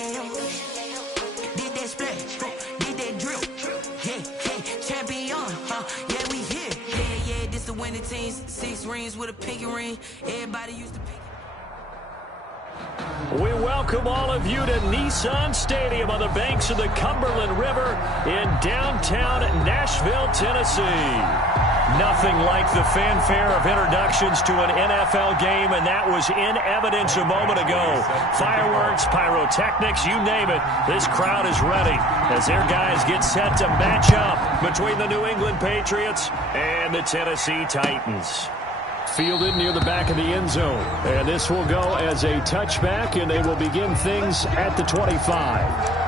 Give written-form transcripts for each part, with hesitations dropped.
KO. Did that splash, did that drill. Yeah, champion, yeah, we here. Yeah, this the winning team. 6 rings with a pinky ring. Everybody used to pick. We welcome all of you to Nissan Stadium on the banks of the Cumberland River in downtown Nashville, Tennessee. Nothing like the fanfare of introductions to an NFL game, and that was in evidence a moment ago. Fireworks, pyrotechnics, you name it. This crowd is ready as their guys get set to match up between the New England Patriots and the Tennessee Titans. Fielded near the back of the end zone. And this will go as a touchback, and they will begin things at the 25.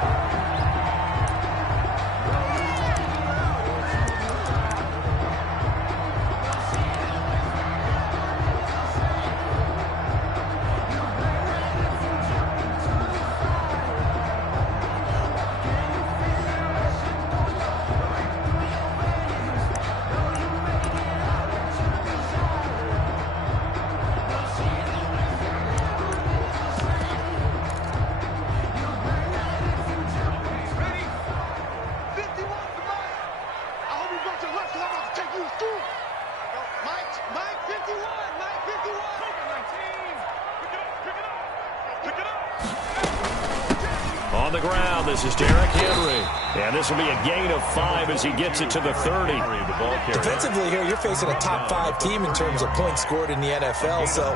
On the ground, this is Derrick Henry. And this will be a gain of 5 as he gets it to the 30. Defensively here, you're facing a top 5 team in terms of points scored in the NFL. So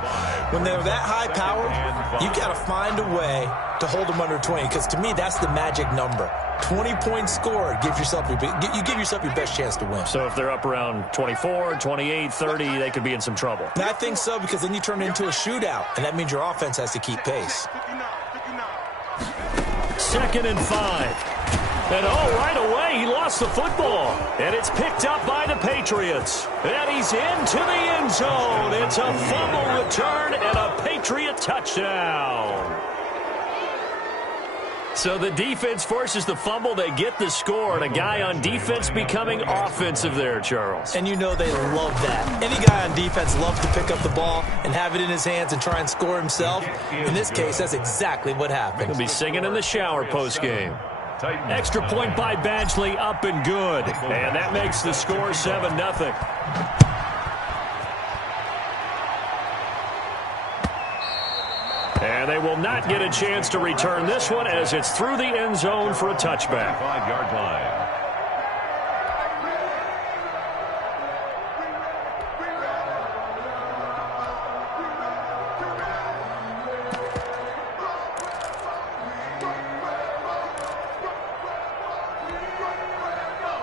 when they're that high powered, you got to find a way to hold them under 20. Because to me, that's the magic number. 20 points scored, you give yourself your best chance to win. So if they're up around 24, 28, 30, they could be in some trouble. And I think so, because then you turn it into a shootout, and that means your offense has to keep pace. 2nd and 5. And right away, he lost the football. And it's picked up by the Patriots. And he's into the end zone. It's a fumble return and a Patriot touchdown. So the defense forces the fumble. They get the score, and a guy on defense becoming offensive there, Charles. And you know they love that. Any guy on defense loves to pick up the ball and have it in his hands and try and score himself. In this case, that's exactly what happened. He'll be singing in the shower post-game. Extra point by Badgley, up and good. And that makes the score 7-0. And they will not get a chance to return this one as it's through the end zone for a touchback. 5-yard line.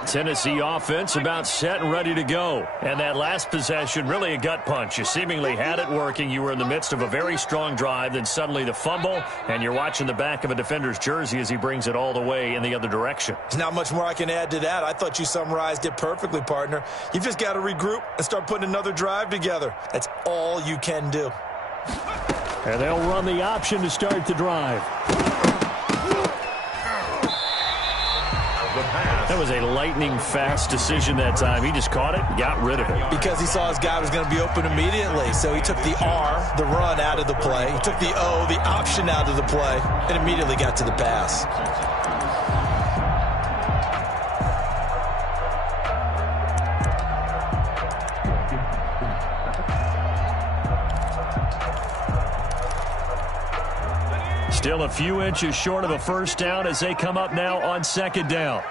Tennessee offense about set and ready to go. And that last possession, really a gut punch. You seemingly had it working. You were in the midst of a very strong drive. Then suddenly the fumble, and you're watching the back of a defender's jersey as he brings it all the way in the other direction. There's not much more I can add to that. I thought you summarized it perfectly, partner. You've just got to regroup and start putting another drive together. That's all you can do. And they'll run the option to start the drive. That was a lightning-fast decision that time. He just caught it, got rid of it. Because he saw his guy was going to be open immediately. So he took the R, the run, out of the play. He took the O, the option, out of the play, and immediately got to the pass. Still a few inches short of a first down as they come up now on 2nd down.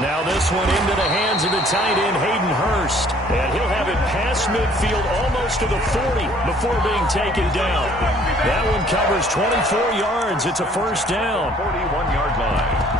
Now this one into the hands of the tight end, Hayden Hurst. And he'll have it past midfield almost to the 40 before being taken down. That one covers 24 yards. It's a first down. 41-yard line.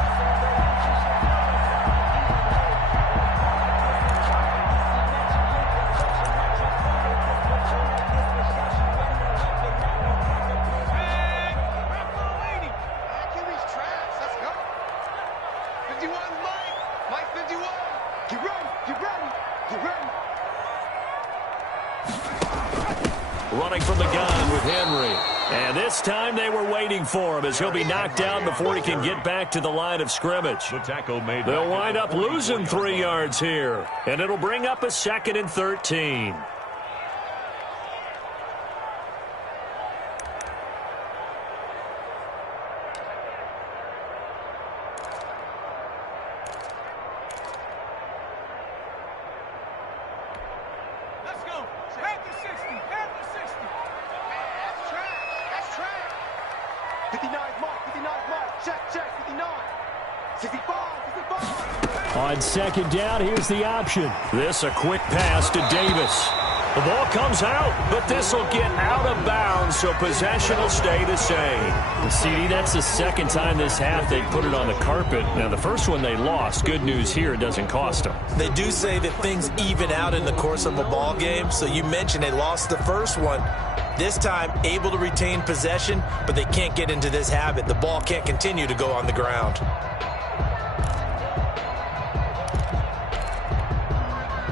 running from the gun with Henry. And this time they were waiting for him as he'll be knocked down before he can get back to the line of scrimmage. The tackle made. They'll wind up losing 3 yards here, and it'll bring up a 2nd and 13. On 2nd down, here's the option. This a quick pass to Davis. The ball comes out, but this will get out of bounds, so possession will stay the same. CD, that's the 2nd time this half they put it on the carpet. Now, the first one they lost. Good news here, it doesn't cost them. They do say that things even out in the course of a ball game. So you mentioned they lost the first one. This time, able to retain possession, but they can't get into this habit. The ball can't continue to go on the ground.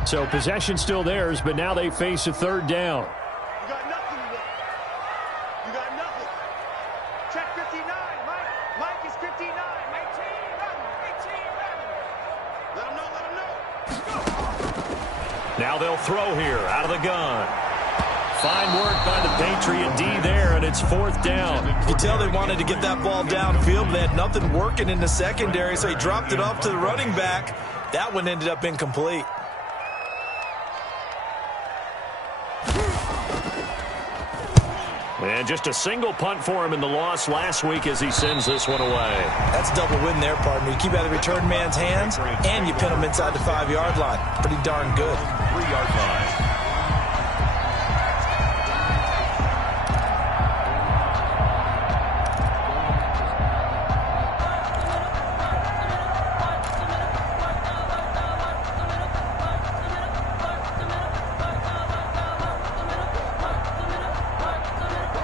So possession still theirs, but now they face a 3rd down. You got nothing today. You got nothing. Check 59, Mike. Mike is 59. 18, 11. Let him know, let him know. Now they'll throw here out of the gun. Fine work by the Patriot D there, and it's 4th down. You can tell they wanted to get that ball downfield, but they had nothing working in the secondary, so he dropped it off to the running back. That one ended up incomplete. And just a single punt for him in the loss last week as he sends this one away. That's a double win there, partner. You keep out of the return man's hands, and you pin him inside the 5-yard line. Pretty darn good. 3-yard line.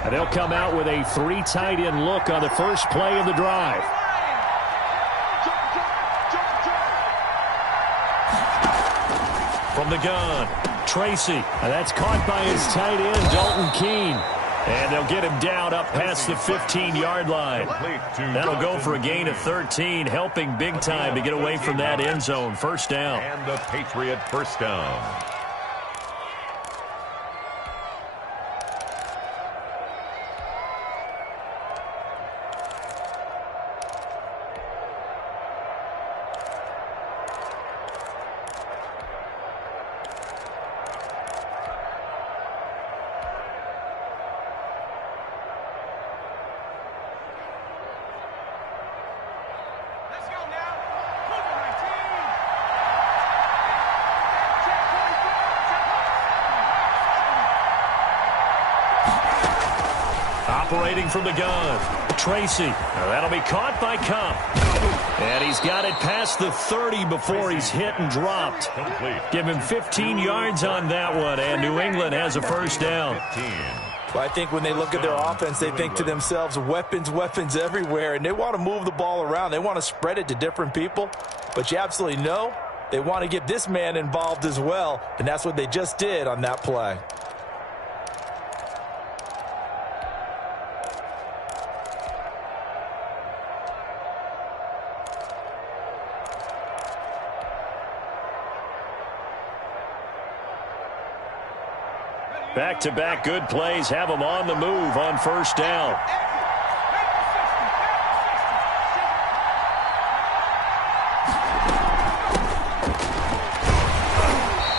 They'll come out with a 3 tight end look on the first play of the drive. From the gun, Tracy. And that's caught by his tight end, Dalton Keene. And they'll get him down up past the 15-yard line. That'll go for a gain of 13, helping big time to get away from that end zone. 1st down. And the Patriot 1st down. Operating from the gun, Tracy. Now that'll be caught by Cup. And he's got it past the 30 before he's hit and dropped. Give him 15 yards on that one, and New England has a 1st down. Well, I think when they look at their offense, they think to themselves, weapons, weapons everywhere, and they want to move the ball around. They want to spread it to different people, but you absolutely know they want to get this man involved as well, and that's what they just did on that play. Back-to-back good plays have them on the move on 1st down.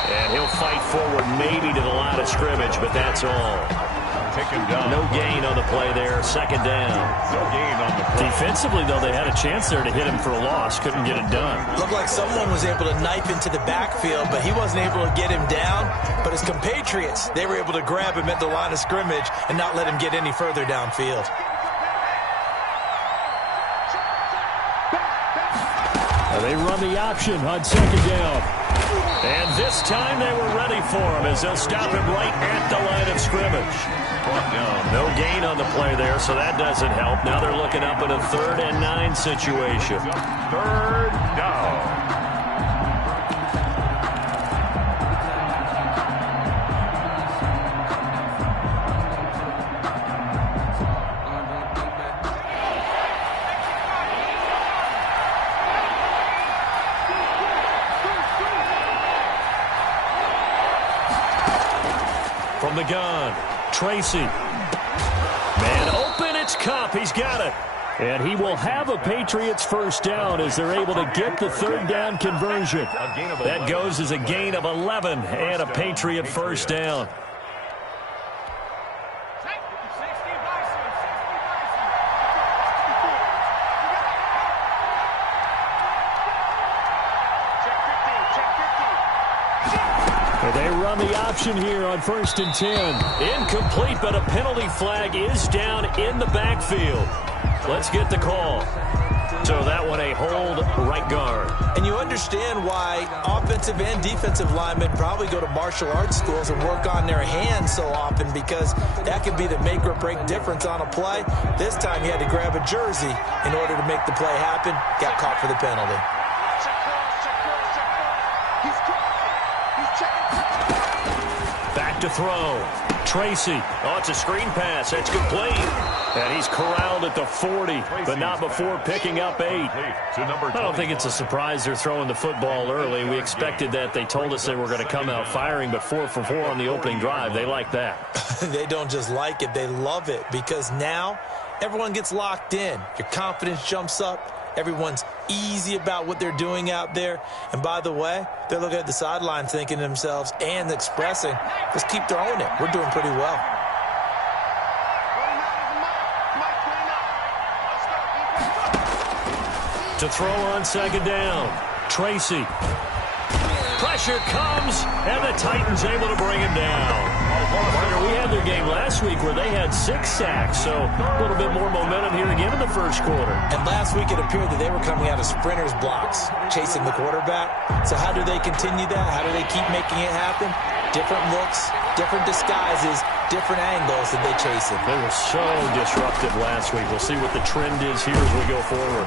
And he'll fight forward maybe to the line of scrimmage, but that's all. No gain on the play there. 2nd down. No gain on the play. Defensively, though, they had a chance there to hit him for a loss. Couldn't get it done. Looked like someone was able to knife into the backfield, but he wasn't able to get him down. But his compatriots, they were able to grab him at the line of scrimmage and not let him get any further downfield. They run the option on 2nd down. And this time they were ready for him as they'll stop him right at the line of scrimmage. No gain on the play there, so that doesn't help. Now they're looking up at a 3rd and 9 situation. 3rd down. From the gun, Tracy. Man open, it's Kupp. He's got it. And he will have a Patriots first down as they're able to get the third down conversion. That goes as a gain of 11 and a Patriot first down. They run the option here on 1st and 10. Incomplete, but a penalty flag is down in the backfield. Let's get the call. So that one a hold, right guard. And you understand why offensive and defensive linemen probably go to martial arts schools and work on their hands so often, because that can be the make or break difference on a play. This time he had to grab a jersey in order to make the play happen. Got caught for the penalty. Back to throw. Tracy. Oh, it's a screen pass. That's complete. And he's corralled at the 40, but not before picking up 8. I don't think it's a surprise they're throwing the football early. We expected that. They told us they were going to come out firing, but 4 for 4 on the opening drive. They like that. They don't just like it. They love it, because now everyone gets locked in. Your confidence jumps up. Everyone's easy about what they're doing out there. And by the way, they're looking at the sideline thinking to themselves and expressing, let's keep throwing it. We're doing pretty well. To throw on 2nd down, Tracy. Pressure comes, and the Titans able to bring him down. Partner, we had their game last week where they had 6 sacks, so a little bit more momentum here again in the first quarter. And last week it appeared that they were coming out of sprinters blocks, chasing the quarterback. So how do they continue that? How do they keep making it happen? Different looks, different disguises, different angles that they chase it. They were so disruptive last week. We'll see what the trend is here as we go forward.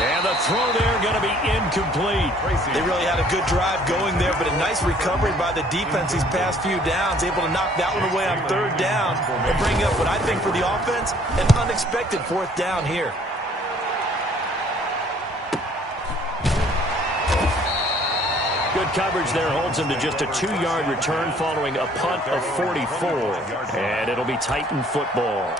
And the throw there going to be incomplete. They really had a good drive going there, but a nice recovery by the defense these past few downs, able to knock that one away on 3rd down and bring up what I think for the offense, an unexpected 4th down here. Good coverage there holds him to just a 2-yard return following a punt of 44. And it'll be Titan football.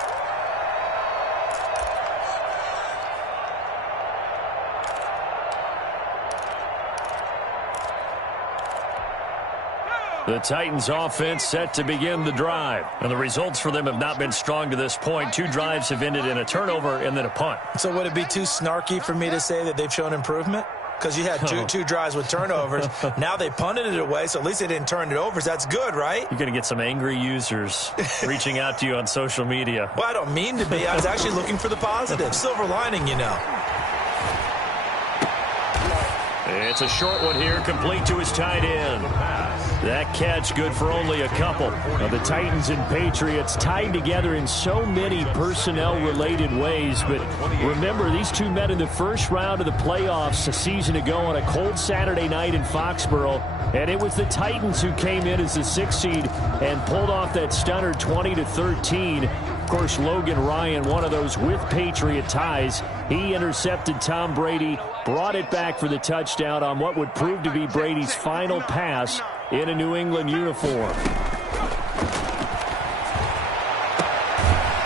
The Titans offense set to begin the drive. And the results for them have not been strong to this point. 2 drives have ended in a turnover and then a punt. So would it be too snarky for me to say that they've shown improvement? Because you had two drives with turnovers. Now they punted it away, so at least they didn't turn it over. So that's good, right? You're going to get some angry users reaching out to you on social media. Well, I don't mean to be. I was actually looking for the positive. Silver lining, you know. It's a short one here, complete to his tight end. That catch good for only a couple. Now, the Titans and Patriots tied together in so many personnel-related ways, but remember, these two met in the first round of the playoffs a season ago on a cold Saturday night in Foxborough, and it was the Titans who came in as the 6th seed and pulled off that stunner 20-13. Of course, Logan Ryan, one of those with Patriot ties, he intercepted Tom Brady, brought it back for the touchdown on what would prove to be Brady's final pass in a New England uniform.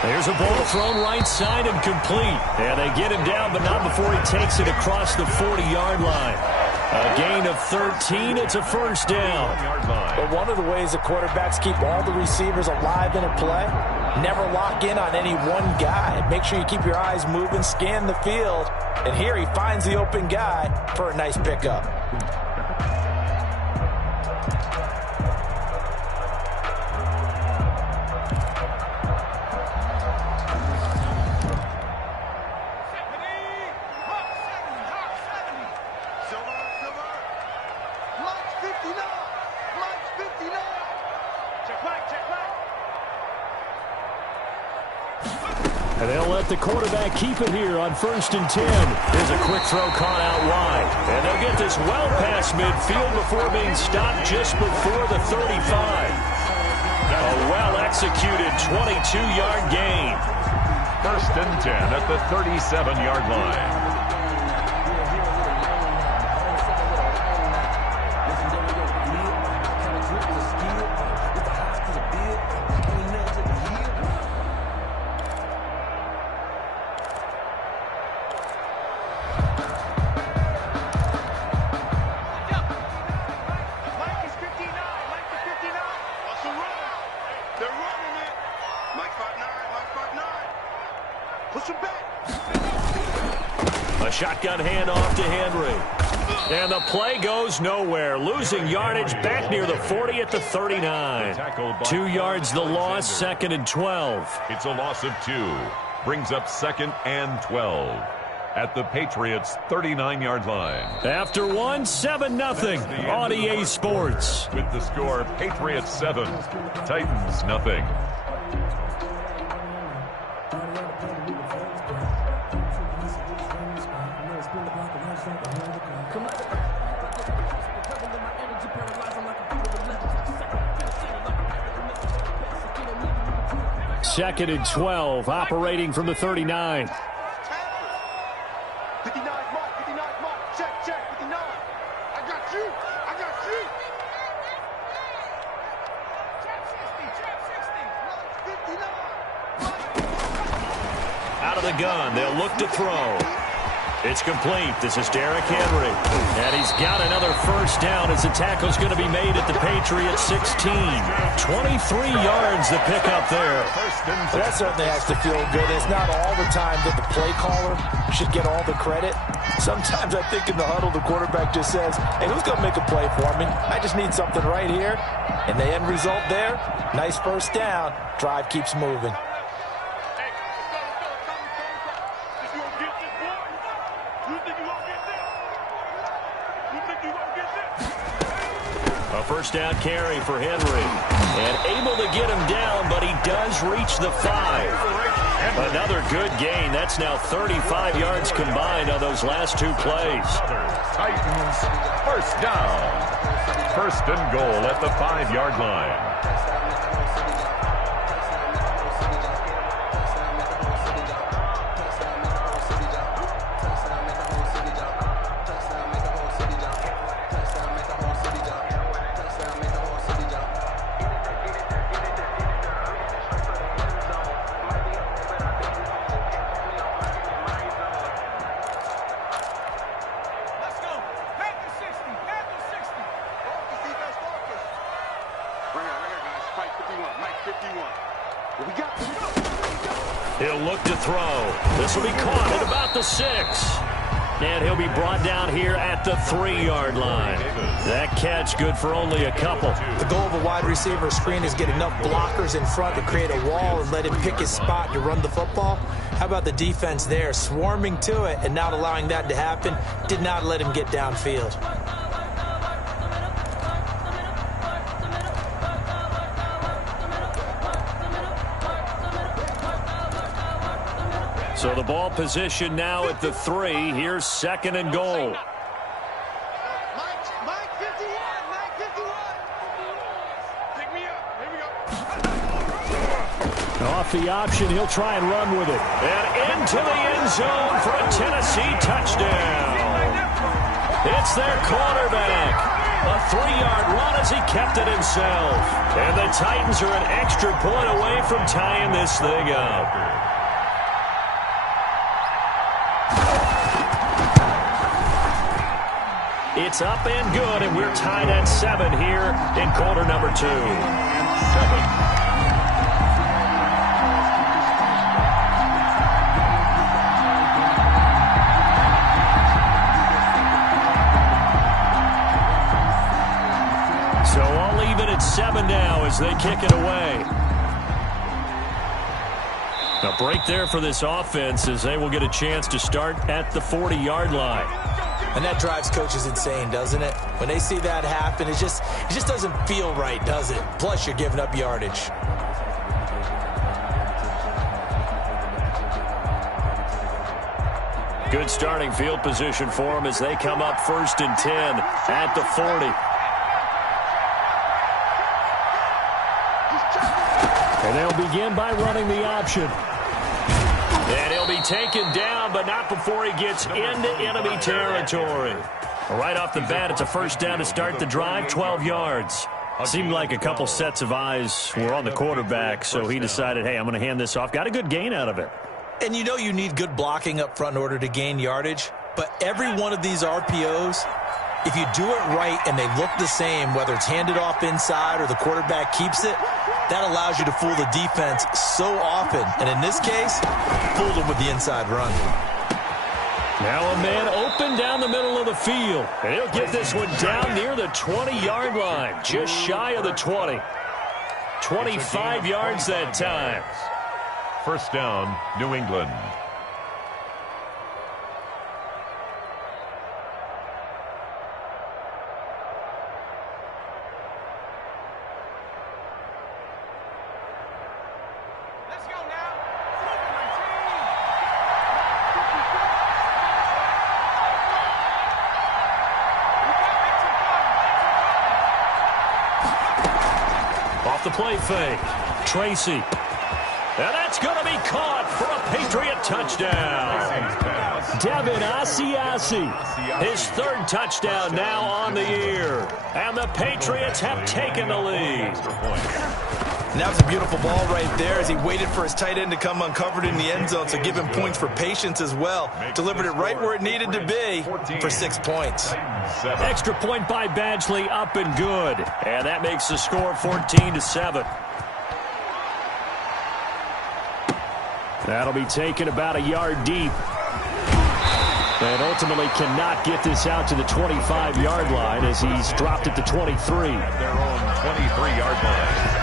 There's a ball thrown right side and complete. And they get him down, but not before he takes it across the 40-yard line. A gain of 13. It's a first down. But one of the ways the quarterbacks keep all the receivers alive in a play, never lock in on any one guy. Make sure you keep your eyes moving, scan the field. And here he finds the open guy for a nice pickup. And they'll let the quarterback keep it here on 1st and 10. Here's a quick throw caught out wide. And they'll get this well past midfield before being stopped just before the 35. A well-executed 22-yard gain. 1st and 10 at the 37-yard line. Shotgun handoff to Henry. And the play goes nowhere. Losing yardage back near the 40 at the 39. 2 yards the loss, 2nd and 12. It's a loss of 2. Brings up 2nd and 12 at the Patriots' 39-yard line. After 7-0 on EA Sports. With the score, Patriots 7, Titans nothing. Second and 12, operating from the 39. 59, Mark, 59, Mark. Check, 59. I got you. Check 60, 59. Out of the gun, they'll look to throw. It's complete. This is Derrick Henry. And he's got another first down as the tackle's going to be made at the Patriots 16. 23 yards to pick up there. That certainly has to feel good. It's not all the time that the play caller should get all the credit. Sometimes I think in the huddle, the quarterback just says, hey, who's going to make a play for me? I just need something right here. And the end result there, nice first down. Drive keeps moving. First down carry for Henry. And able to get him down, but he does reach the 5. Another good gain. That's now 35 yards combined on those last 2 plays. Titans first down. 1st and goal at the 5-yard line. He'll look to throw. This will be caught at about the 6. And he'll be brought down here at the 3-yard line. That catch good for only a couple. The goal of a wide receiver screen is get enough blockers in front to create a wall and let him pick his spot to run the football. How about the defense there, swarming to it and not allowing that to happen? Did not let him get downfield. So the ball position now at the 3. Here's 2nd and goal. Mike 51. Pick me up. Here we go. Off the option, he'll try and run with it. And into the end zone for a Tennessee touchdown. It's their quarterback. A 3-yard run as he kept it himself. And the Titans are an extra point away from tying this thing up. It's up and good, and we're tied at 7 here in quarter number 2. 7. So all even at 7 now as they kick it away. A break there for this offense as they will get a chance to start at the 40-yard line. And that drives coaches insane, doesn't it? When they see that happen, it just doesn't feel right, does it? Plus, you're giving up yardage. Good starting field position for them as they come up 1st and 10 at the 40. And they'll begin by running the option. And he'll be taken down, but not before he gets into enemy territory. Right off the bat, it's a first down to start the drive, 12 yards. Seemed like a couple sets of eyes were on the quarterback, so he decided, hey, I'm going to hand this off. Got a good gain out of it. And you know you need good blocking up front in order to gain yardage, but every one of these RPOs, if you do it right and they look the same, whether it's handed off inside or the quarterback keeps it, that allows you to fool the defense so often. And in this case, fooled them with the inside run. Now a man open down the middle of the field. And he'll get this one down near the 20-yard line, just shy of the 20. 25 yards that time. First down, New England. The play fake. Tracy. And that's going to be caught for a Patriot touchdown. Devin Asiasi. His third touchdown now on the year. And the Patriots have taken the lead. And that was a beautiful ball right there as he waited for his tight end to come uncovered in the end zone, so give him points for patience as well. Delivered it right where it needed to be for 6 points. Extra point by Badgley, up and good. And that makes the score 14-7. That'll be taken about a yard deep. And ultimately cannot get this out to the 25-yard line as he's dropped it to 23. At their own 23-yard line.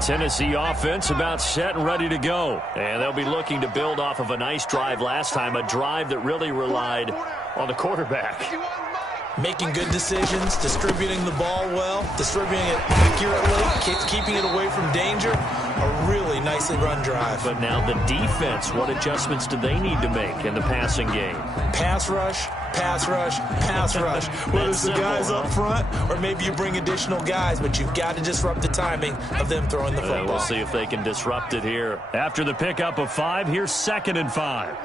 Tennessee offense about set and ready to go. And they'll be looking to build off of a nice drive last time, a drive that really relied on the quarterback. Making good decisions, distributing the ball well, distributing it accurately, keeping it away from danger. A really nicely run drive. But now the defense, what adjustments do they need to make in the passing game? Pass rush, pass rush, pass rush. Whether it's the guys up front or maybe you bring additional guys, but you've got to disrupt the timing of them throwing the football. We'll see if they can disrupt it here. After the pickup of 5, here's 2nd and 5.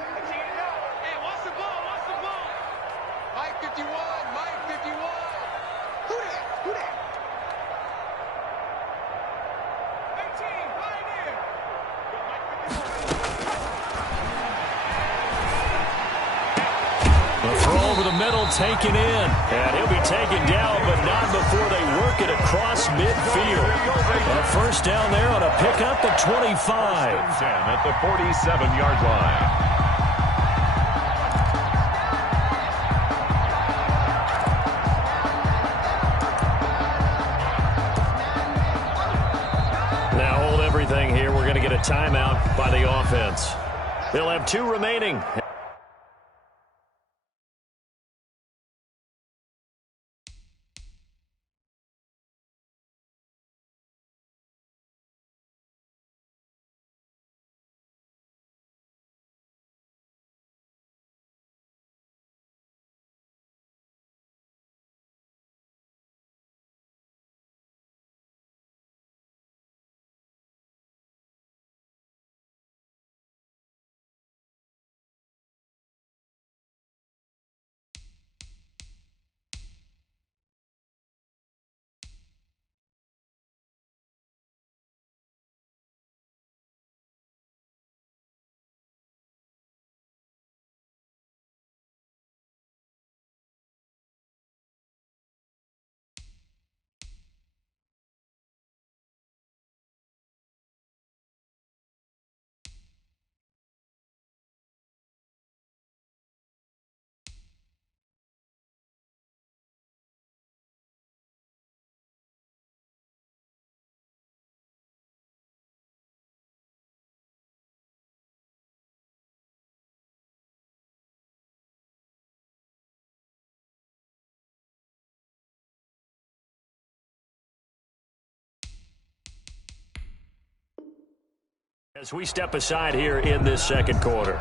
Taken in, and he'll be taken down, but not before they work it across midfield. A first down there on a pickup at 25. At the 47-yard line. Now hold everything here. We're going to get a timeout by the offense. They'll have 2 remaining. As we step aside here in this second quarter.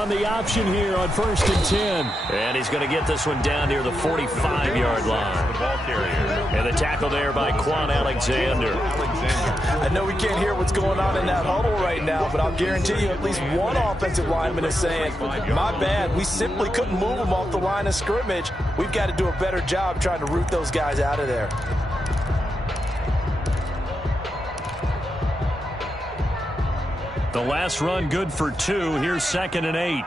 on the option here on 1st and 10. And he's going to get this one down near the 45-yard line. The ball carrier. And the tackle there by Quan Alexander. I know we can't hear what's going on in that huddle right now, but I'll guarantee you at least one offensive lineman is saying, my bad, we simply couldn't move them off the line of scrimmage. We've got to do a better job trying to root those guys out of there. The last run good for 2. Here's 2nd and 8.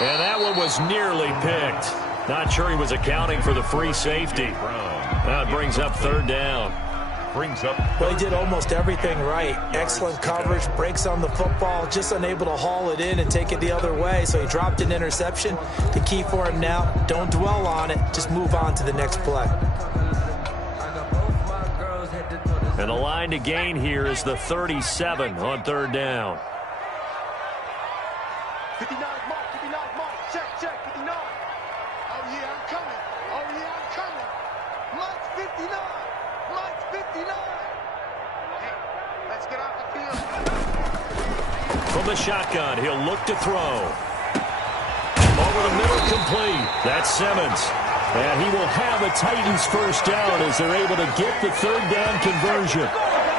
And that one was nearly picked. Not sure he was accounting for the free safety. That brings up 3rd down. Well, he did almost everything right. Excellent coverage, breaks on the football, just unable to haul it in and take it the other way. So he dropped an interception. The key for him now, don't dwell on it. Just move on to the next play. And the line to gain here is the 37 on 3rd down. 59, Mike, 59, Mike. Check, 59. Oh, yeah, I'm coming. Oh, yeah, I'm coming. Mike's 59. Mike's 59. Hey, let's get off the field. From the shotgun, he'll look to throw. Over the middle, complete. That's Simmons. And he will have a Titans first down as they're able to get the 3rd down conversion.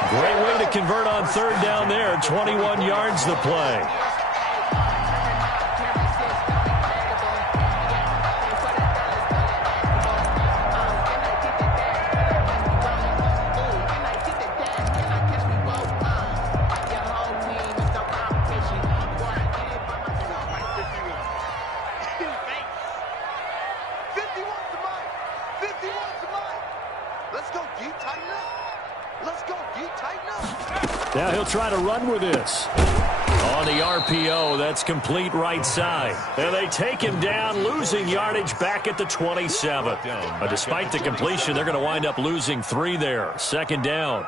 Great way to convert on 3rd down there. 21 yards the play. Now he'll try to run with this. On the RPO, that's complete right side. And they take him down, losing yardage back at the 27. But despite the completion, they're going to wind up losing 3 there. 2nd down.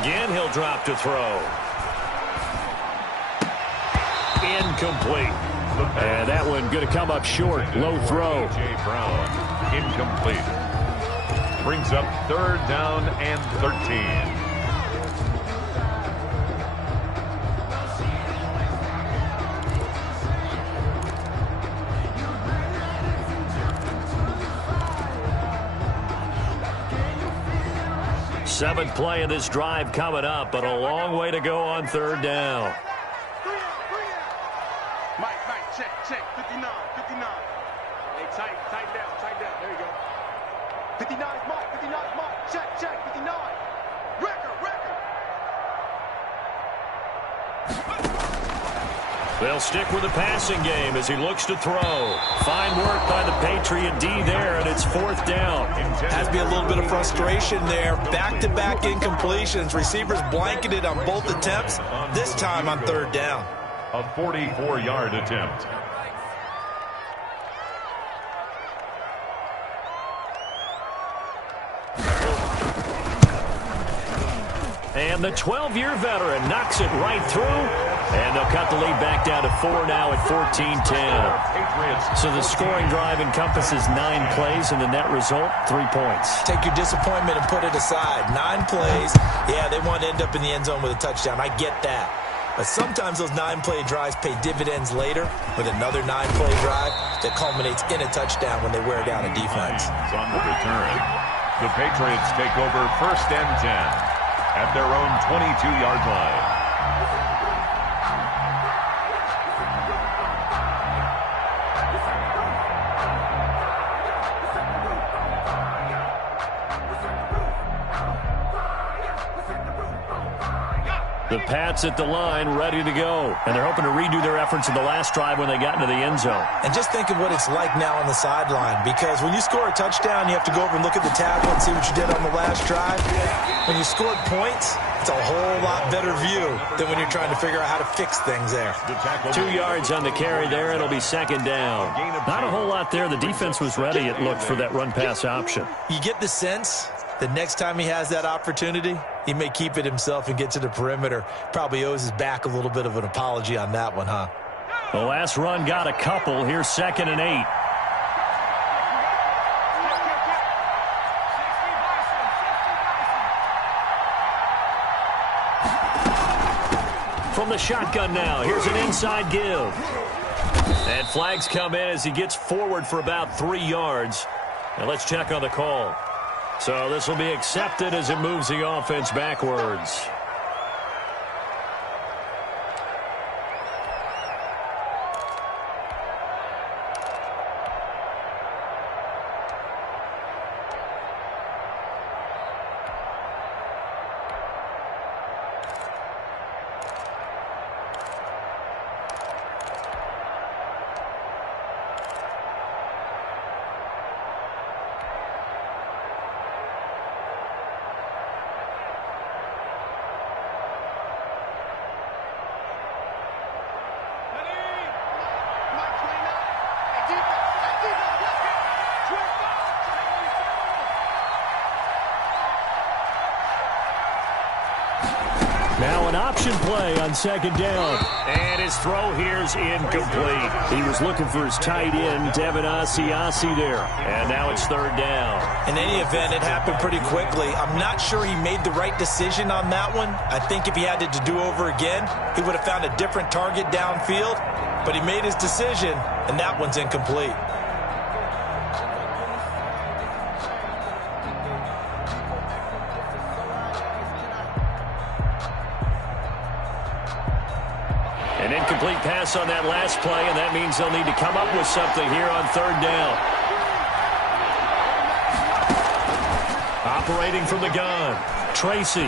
Again, he'll drop to throw. Incomplete. And that one going to come up short. Low throw. A.J. Brown. Incomplete. Brings up 3rd down and 13. Seventh play of this drive coming up, but a long way to go on 3rd down. Mike, check, 59. Hey, tight down, there you go. 59, Mike, check, 59. Record. They'll stick with the passing game as he looks to throw. Fine work by the Patriot D there, and it's 4th down. Has to be a little bit of frustration there. Back-to-back incompletions. Receivers blanketed on both attempts, this time on 3rd down. A 44-yard attempt. And the 12-year veteran knocks it right through. And they'll cut the lead back down to 4 now at 14-10. So the scoring drive encompasses 9 plays, and the net result, 3 points. Take your disappointment and put it aside. 9 plays. Yeah, they want to end up in the end zone with a touchdown. I get that. But sometimes those 9-play drives pay dividends later with another 9-play drive that culminates in a touchdown when they wear down a defense. On the return, the Patriots take over 1st and 10 at their own 22-yard line. The Pats at the line, ready to go. And they're hoping to redo their efforts in the last drive when they got into the end zone. And just think of what it's like now on the sideline, because when you score a touchdown, you have to go over and look at the tablet, see what you did on the last drive. When you scored points, it's a whole lot better view than when you're trying to figure out how to fix things there. 2 yards on the carry there. It'll be second down. Not a whole lot there. The defense was ready, it looked, for that run-pass option. You get the sense that next time he has that opportunity, he may keep it himself and get to the perimeter. Probably owes his back a little bit of an apology on that one, huh? The last run got a couple. Here's 2nd and 8. From the shotgun now, here's an inside give. And flags come in as he gets forward for about 3 yards. Now let's check on the call. So this will be accepted as it moves the offense backwards. Now an option play on 2nd down. And his throw here's incomplete. He was looking for his tight end, Devin Asiasi there. And now it's 3rd down. In any event, it happened pretty quickly. I'm not sure he made the right decision on that one. I think if he had it to do over again, he would have found a different target downfield. But he made his decision, and that one's incomplete. An incomplete pass on that last play, and that means they'll need to come up with something here on 3rd down. Operating from the gun, Tracy.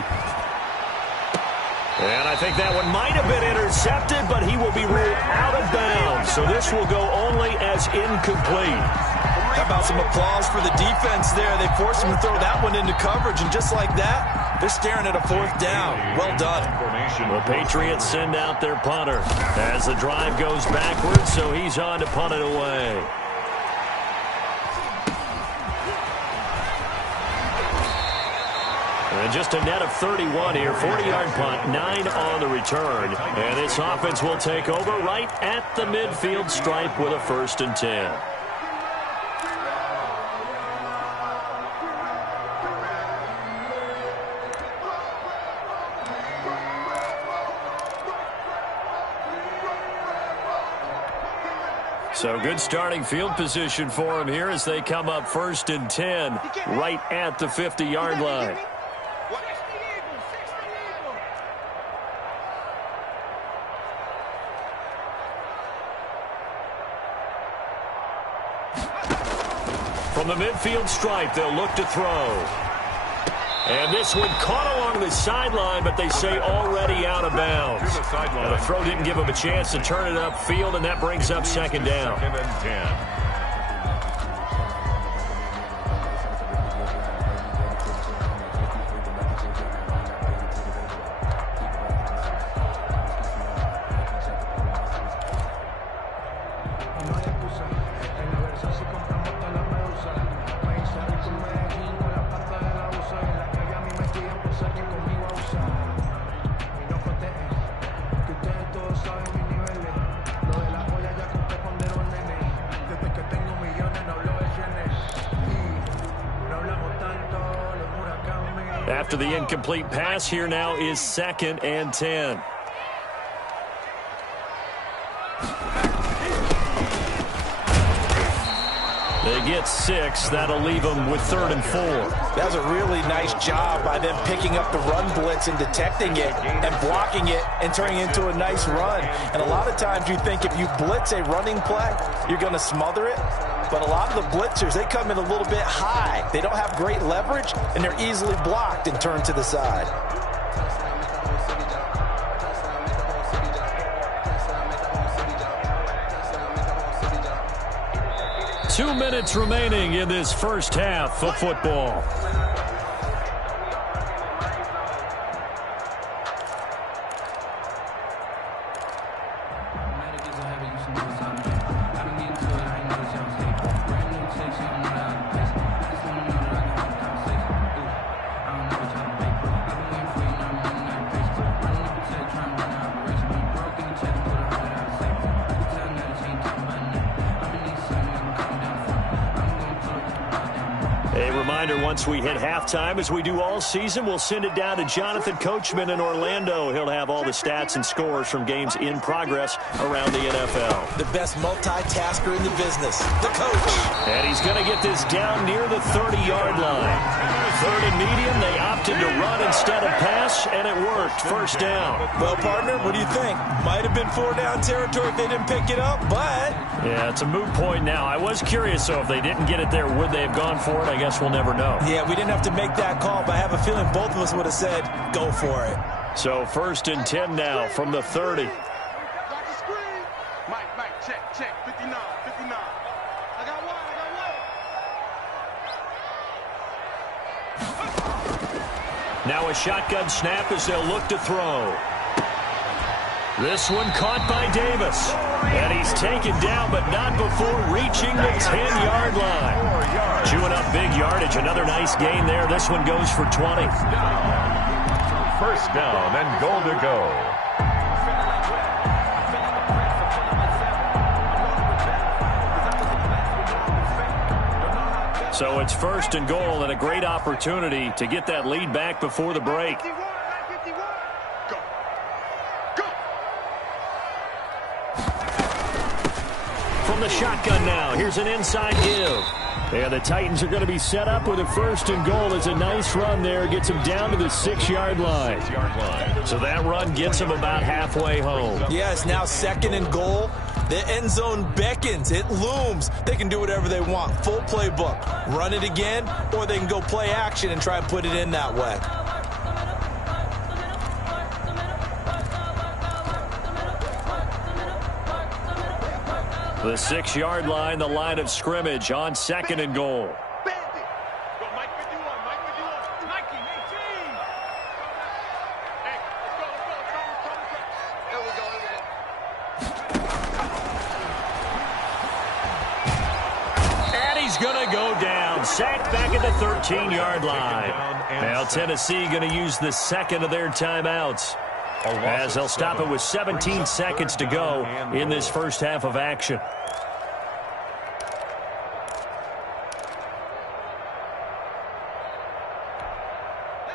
And I think that one might have been intercepted, but he will be ruled out of bounds. So this will go only as incomplete. How about some applause for the defense there? They forced him to throw that one into coverage, and just like that, they're staring at a 4th down. Well done. The Patriots send out their punter as the drive goes backwards, so he's on to punt it away. And just a net of 31 here, 40-yard punt, 9 on the return. And this offense will take over right at the midfield stripe with a 1st and 10. So good starting field position for him here as they come up 1st and 10 right at the 50-yard line. From the midfield stripe, they'll look to throw. And this one caught along the sideline, but they say already out of bounds. Now the throw didn't give him a chance to turn it upfield, and that brings up 2nd down. 2nd and 10. After the incomplete pass, here now is 2nd and 10. They get 6. That'll leave them with 3rd and 4. That was a really nice job by them picking up the run blitz and detecting it and blocking it and turning it into a nice run. And a lot of times you think if you blitz a running play, you're going to smother it. But a lot of the blitzers, they come in a little bit high. They don't have great leverage, and they're easily blocked and turned to the side. 2 minutes remaining in this first half of football. Once we hit halftime, as we do all season, we'll send it down to Jonathan Coachman in Orlando. He'll have all the stats and scores from games in progress around the NFL. The best multitasker in the business, the coach. And he's going to get this down near the 30-yard line. Third and medium, they opted to run instead of pass, and it worked. First down. Well, partner, what do you think? Might have been 4-down territory if they didn't pick it up, but... Yeah, it's a moot point now. I was curious, so if they didn't get it there, would they have gone for it? I guess we'll never know. Yeah, we didn't have to make that call, but I have a feeling both of us would have said, go for it. So 1st and 10 now from the 30. Mike, check, 59. I got one. Now a shotgun snap as they'll look to throw. This one caught by Davis. And he's taken down, but not before reaching the 10-yard line. Chewing up big yardage. Another nice gain there. This one goes for 20. First down and goal to go. So it's 1st and goal, and a great opportunity to get that lead back before the break. From the shotgun now, here's an inside give. And the Titans are going to be set up with a 1st and goal. It's a nice run there. Gets them down to the 6-yard line. So that run gets them about halfway home. Yeah, it's now 2nd and goal. The end zone beckons. It looms. They can do whatever they want. Full playbook. Run it again, or they can go play action and try and put it in that way. The 6-yard line, the line of scrimmage on 2nd and goal. And he's going to go down. Sacked back at the 13-yard line. Now Tennessee going to use the 2nd of their timeouts, as they'll stop it with 17 seconds to go in this first half of action.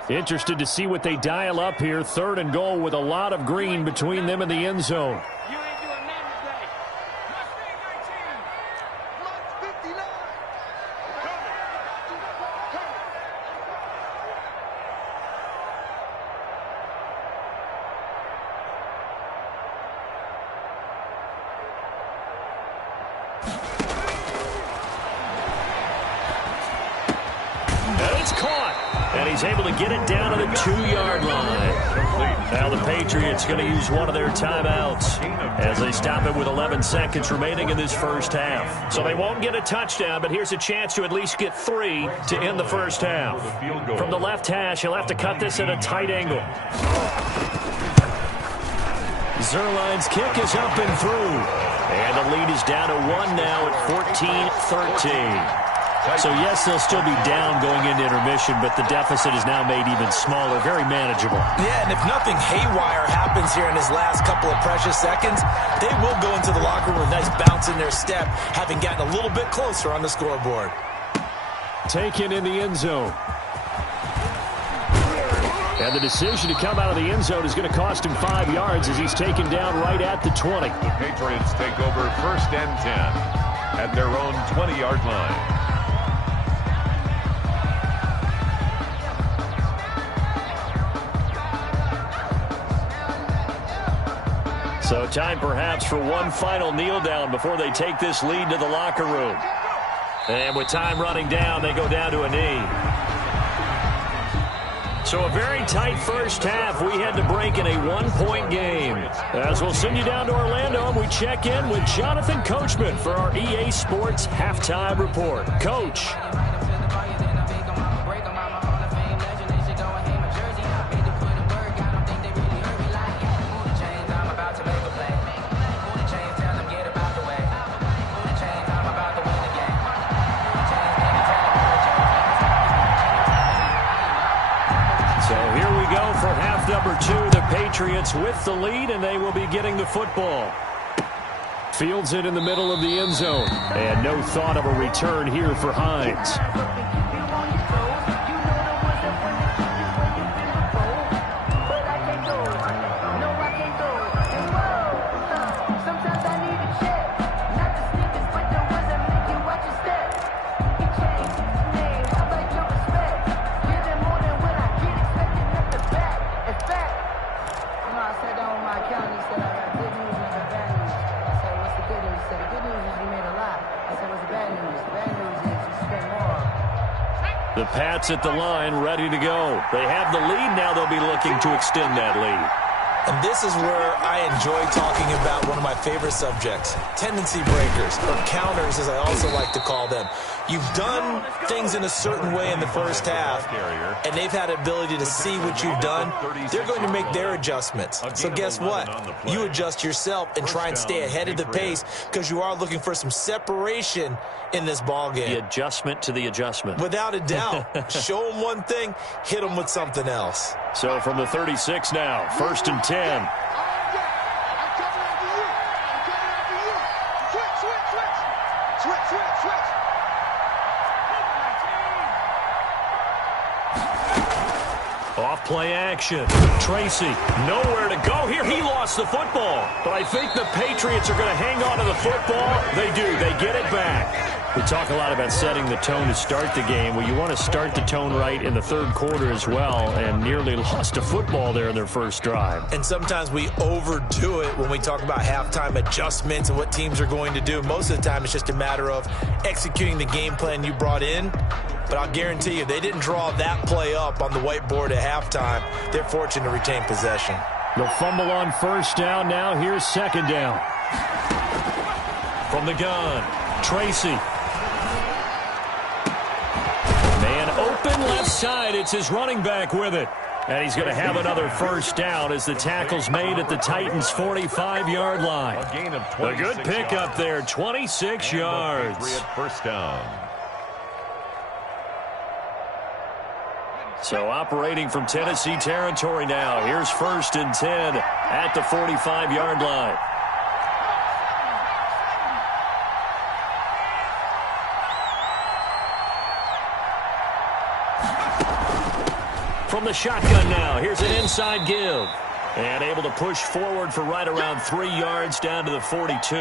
Interested to see what they dial up here. 3rd and goal with a lot of green between them and the end zone. And he's able to get it down to the 2-yard line. Now the Patriots going to use one of their timeouts as they stop it with 11 seconds remaining in this first half. So they won't get a touchdown, but here's a chance to at least get 3 to end the first half. From the left hash, he'll have to cut this at a tight angle. Zuerlein's kick is up and through. And the lead is down to 1 now at 14-13. So, yes, they'll still be down going into intermission, but the deficit is now made even smaller, very manageable. Yeah, and if nothing haywire happens here in his last couple of precious seconds, they will go into the locker room with a nice bounce in their step, having gotten a little bit closer on the scoreboard. Taken in the end zone. And the decision to come out of the end zone is going to cost him 5 yards as he's taken down right at the 20. The Patriots take over 1st and 10 at their own 20-yard line. So time perhaps for one final kneel down before they take this lead to the locker room. And with time running down, they go down to a knee. So a very tight first half. We had to break in a one-point game. As we'll send you down to Orlando, and we check in with Jonathan Coachman for our EA Sports Halftime Report. Coach. Number 2, the Patriots with the lead, and they will be getting the football. Fields it in the middle of the end zone. And no thought of a return here for Hines. The Pats at the line, ready to go. They have the lead now. They'll be looking to extend that lead. And this is where I enjoy talking about one of my favorite subjects, tendency breakers, or counters as I also like to call them. You've done things in a certain way in the first half, and they've had the ability to see what you've done. They're going to make their adjustments. So guess what? You adjust yourself and try and stay ahead of the pace because you are looking for some separation in this ball game. The adjustment to the adjustment. Without a doubt. Show them one thing, hit them with something else. So from the 36 now, 1st and 10. I'm coming after you. I'm coming after you. Switch. Off play action. Tracy, nowhere to go here. He lost the football. But I think the Patriots are going to hang on to the football. They do. They get it back. We talk a lot about setting the tone to start the game. Well, you want to start the tone right in the third quarter as well, and nearly lost a football there in their first drive. And sometimes we overdo it when we talk about halftime adjustments and what teams are going to do. Most of the time, it's just a matter of executing the game plan you brought in. But I'll guarantee you, they didn't draw that play up on the whiteboard at halftime. They're fortunate to retain possession. They'll fumble on first down. Now here's second down. From the gun, Tracy. Man open left side. It's his running back with it. And he's going to have another first down as the tackle's made at the Titans' 45-yard line. A gain of A good pickup there, 26 yards. Patriot first down. So operating from Tennessee territory now. Here's 1st and 10 at the 45-yard line. From the shotgun now, here's an inside give. And able to push forward for right around 3 yards down to the 42.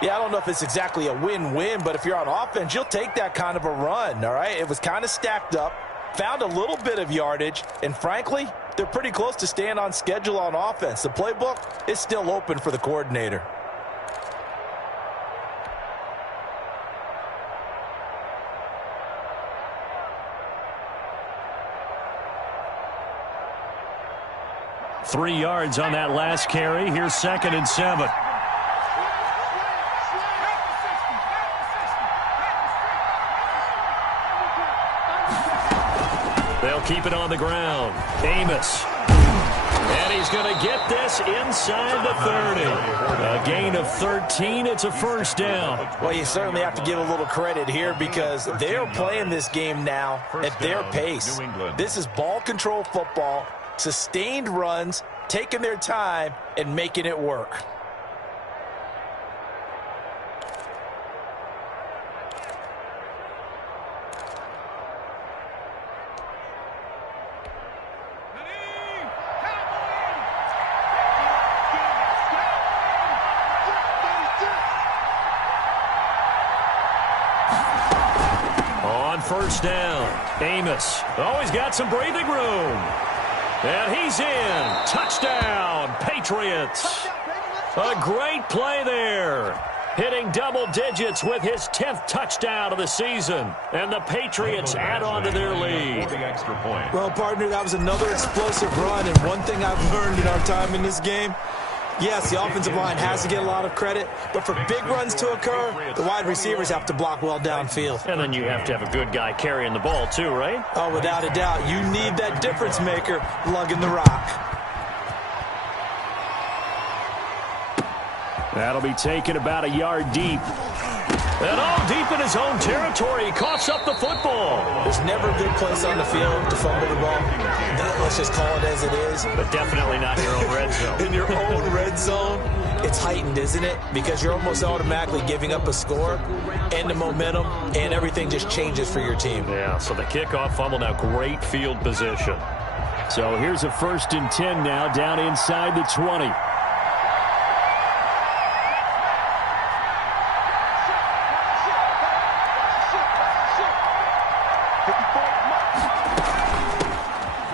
Yeah, I don't know if it's exactly a win-win, but if you're on offense, you'll take that kind of a run, all right? It was kind of stacked up, found a little bit of yardage, and frankly, they're pretty close to staying on schedule on offense. The playbook is still open for the coordinator. Three yards on that last carry. Here's 2nd and 7. They'll keep it on the ground. Amos. And he's going to get this inside the 30. A gain of 13. It's a first down. Well, you certainly have to give a little credit here because they're playing this game now at their pace. This is ball control football, sustained runs, taking their time, and making it work. First down. Amos. Oh, he's got some breathing room. And he's in. Touchdown, Patriots. A great play there. hitting double digits with his 10th touchdown of the season. And the Patriots add on to their lead. Well, partner, that was another explosive run, and one thing I've learned in our time in this game, yes, the offensive line has to get a lot of credit, but for big runs to occur, the wide receivers have to block well downfield. And then you have to have a good guy carrying the ball too, right? Oh, without a doubt. You need that difference maker lugging the rock. That'll be taken about a yard deep. And all deep in his own territory. He coughs up the football. There's never a good place on the field to fumble the ball. Let's just call it as it is. But definitely not your own red zone. In your own red zone, it's heightened, isn't it? Because you're almost automatically giving up a score and the momentum, and everything just changes for your team. Yeah, so the kickoff fumble, now great field position. So here's a 1st and 10 now, down inside the 20.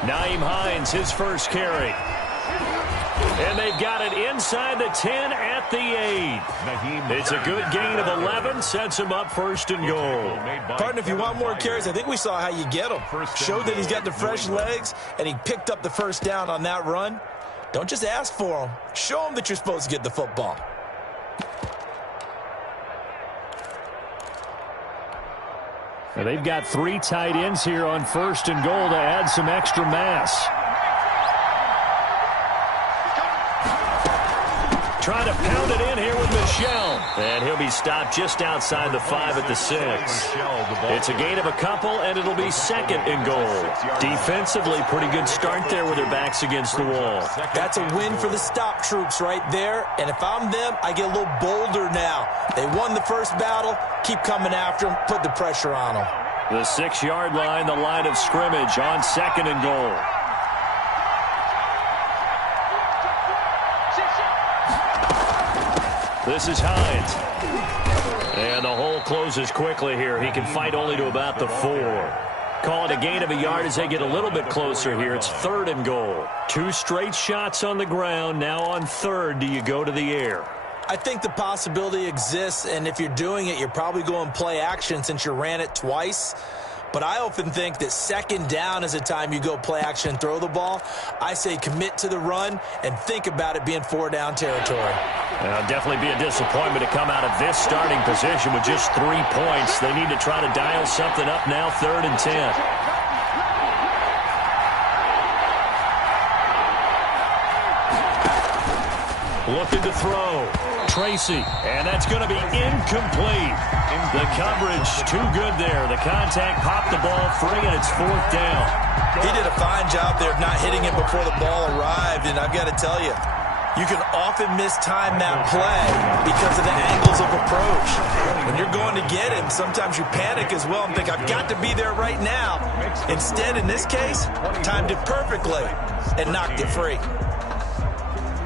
Nyheim Hines, his first carry. And they've got it inside the 10 at the 8. It's a good gain of 11, sets him up 1st and goal. Partner, if you want more carries, I think we saw how you get them. Showed that he's got the fresh legs, and he picked up the first down on that run. Don't just ask for him. Show him that you're supposed to get the football. Now they've got 3 tight ends here on 1st and goal to add some extra mass. Trying to pound it in here with Michel. And he'll be stopped just outside the 5 at the 6. It's a gain of a couple, and it'll be 2nd and goal. Defensively, pretty good start there with their backs against the wall. That's a win for the stop troops right there. And if I'm them, I get a little bolder now. They won the first battle. Keep coming after them. Put the pressure on them. The 6-yard line, the line of scrimmage on 2nd and goal. This is Hines. And the hole closes quickly here. He can fight only to about the 4. Call it a gain of a yard as they get a little bit closer here. It's 3rd and goal. 2 straight shots on the ground. Now on 3rd, do you go to the air? I think the possibility exists, and if you're doing it, you're probably going play action since you ran it twice. But I often think that 2nd down is a time you go play action and throw the ball. I say commit to the run and think about it being 4-down territory. Definitely be a disappointment to come out of this starting position with just 3 points. They need to try to dial something up now, 3rd and 10. Looking to throw. Tracy, and that's going to be incomplete. The coverage too good there. The contact popped the ball free, and it's 4th down. He did a fine job there of not hitting it before the ball arrived, and I've got to tell you, you can often mistime that play because of the angles of approach. When you're going to get him, sometimes you panic as well and think, I've got to be there right now. Instead, in this case, timed it perfectly and knocked it free.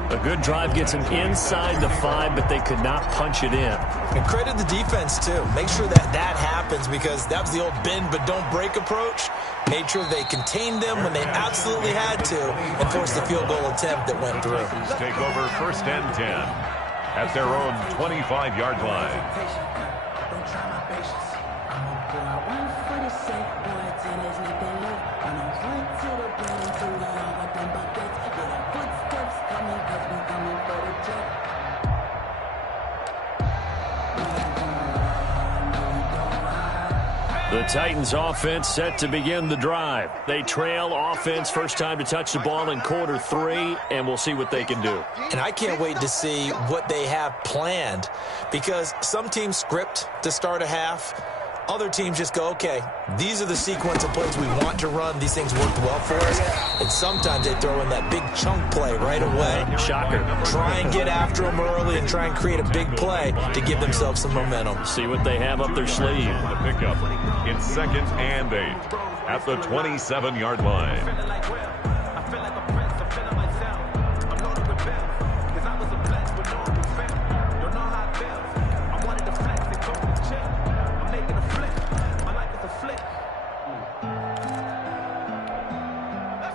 A good drive gets him inside the 5, but they could not punch it in. And credit the defense, too. Make sure that that happens because that was the old bend but don't break approach. Made sure they contained them when they absolutely had to and forced the field goal attempt that went through. Take over 1st and 10 at their own 25-yard line. The Titans offense set to begin the drive. They trail offense, first time to touch the ball in quarter 3, and we'll see what they can do. And I can't wait to see what they have planned because some teams script to start a half. Other teams just go, okay, these are the sequence of plays we want to run. These things worked well for us. And sometimes they throw in that big chunk play right away. Shocker. Try and get after them early and try and create a big play to give themselves some momentum. See what they have up their sleeve. The pickup in 2nd and 8 at the 27-yard line.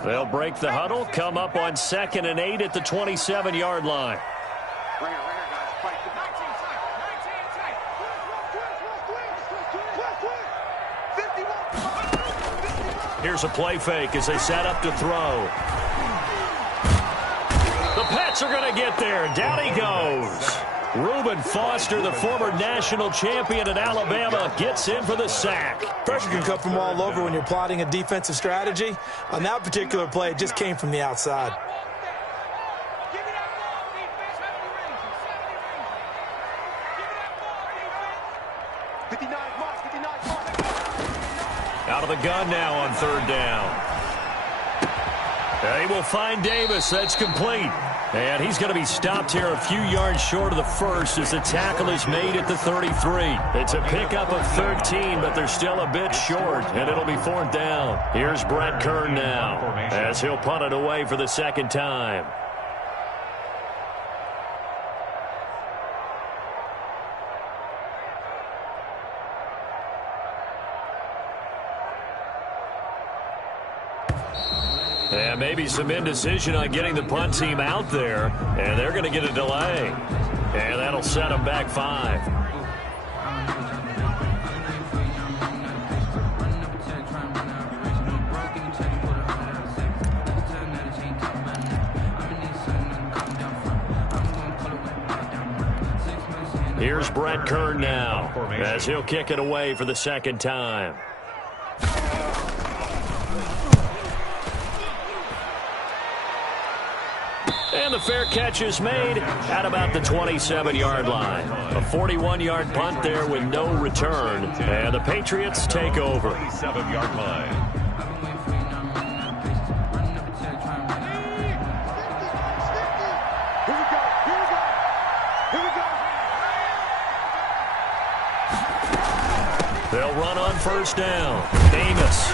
They'll break the huddle, come up on 2nd and 8 at the 27-yard line. Here's a play fake as they set up to throw. The Pats are going to get there. Down he goes. Reuben Foster, the former national champion at Alabama, gets in for the sack. Pressure can come from all over when you're plotting a defensive strategy. On that particular play, it just came from the outside. Out of the gun now on third down. They will find Davis. That's complete. And he's going to be stopped here a few yards short of the first as the tackle is made at the 33. It's a pickup of 13, but they're still a bit short, and it'll be fourth down. Here's Brett Kern now as he'll punt it away for the second time. And maybe some indecision on getting the punt team out there. And they're going to get a delay. And that'll set them back 5. Here's Brett Kern now as he'll kick it away for the second time. And the fair catch is made at about the 27-yard line. A 41-yard punt there with no return. And the Patriots take over. 27-yard line. They'll run on first down. Amos.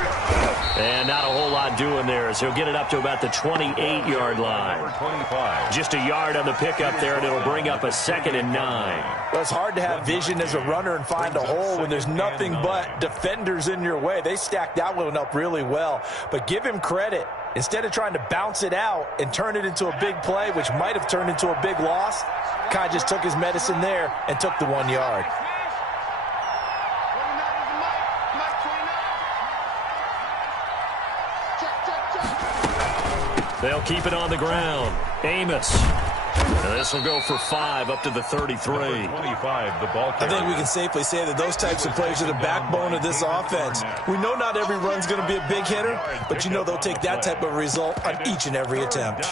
And not a whole lot doing there as he'll get it up to about the 28-yard line. 25. Just a yard on the pickup there, and it'll bring up a 2nd and 9. Well, it's hard to have vision as a runner and find a hole when there's nothing but defenders in your way. They stacked that one up really well. But give him credit. Instead of trying to bounce it out and turn it into a big play, which might have turned into a big loss, Kai just took his medicine there and took the 1 yard. They'll keep it on the ground. Amos. And this will go for 5 up to the 33. 25, the ball carrier. I think we can safely say that those types of plays are the backbone of this offense. We know not every run's going to be a big hitter, but you know they'll take that type of result on each and every attempt.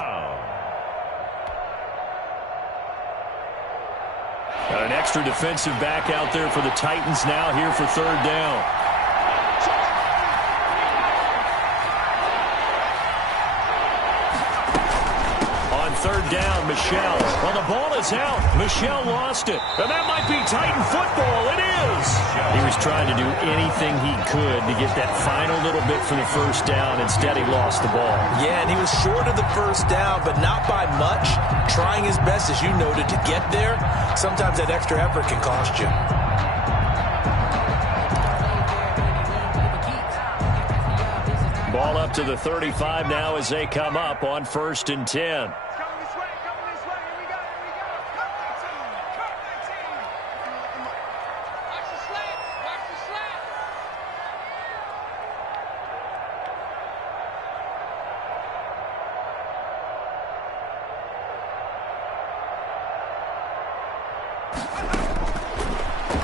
Got an extra defensive back out there for the Titans now here for third down. Third down, Michel. Well, the ball is out. Michel lost it. And that might be Titan football. It is. He was trying to do anything he could to get that final little bit for the first down. Instead, he lost the ball. Yeah, and he was short of the first down, but not by much. Trying his best, as you noted, to get there. Sometimes that extra effort can cost you. Ball up to the 35 now as they come up on 1st and 10.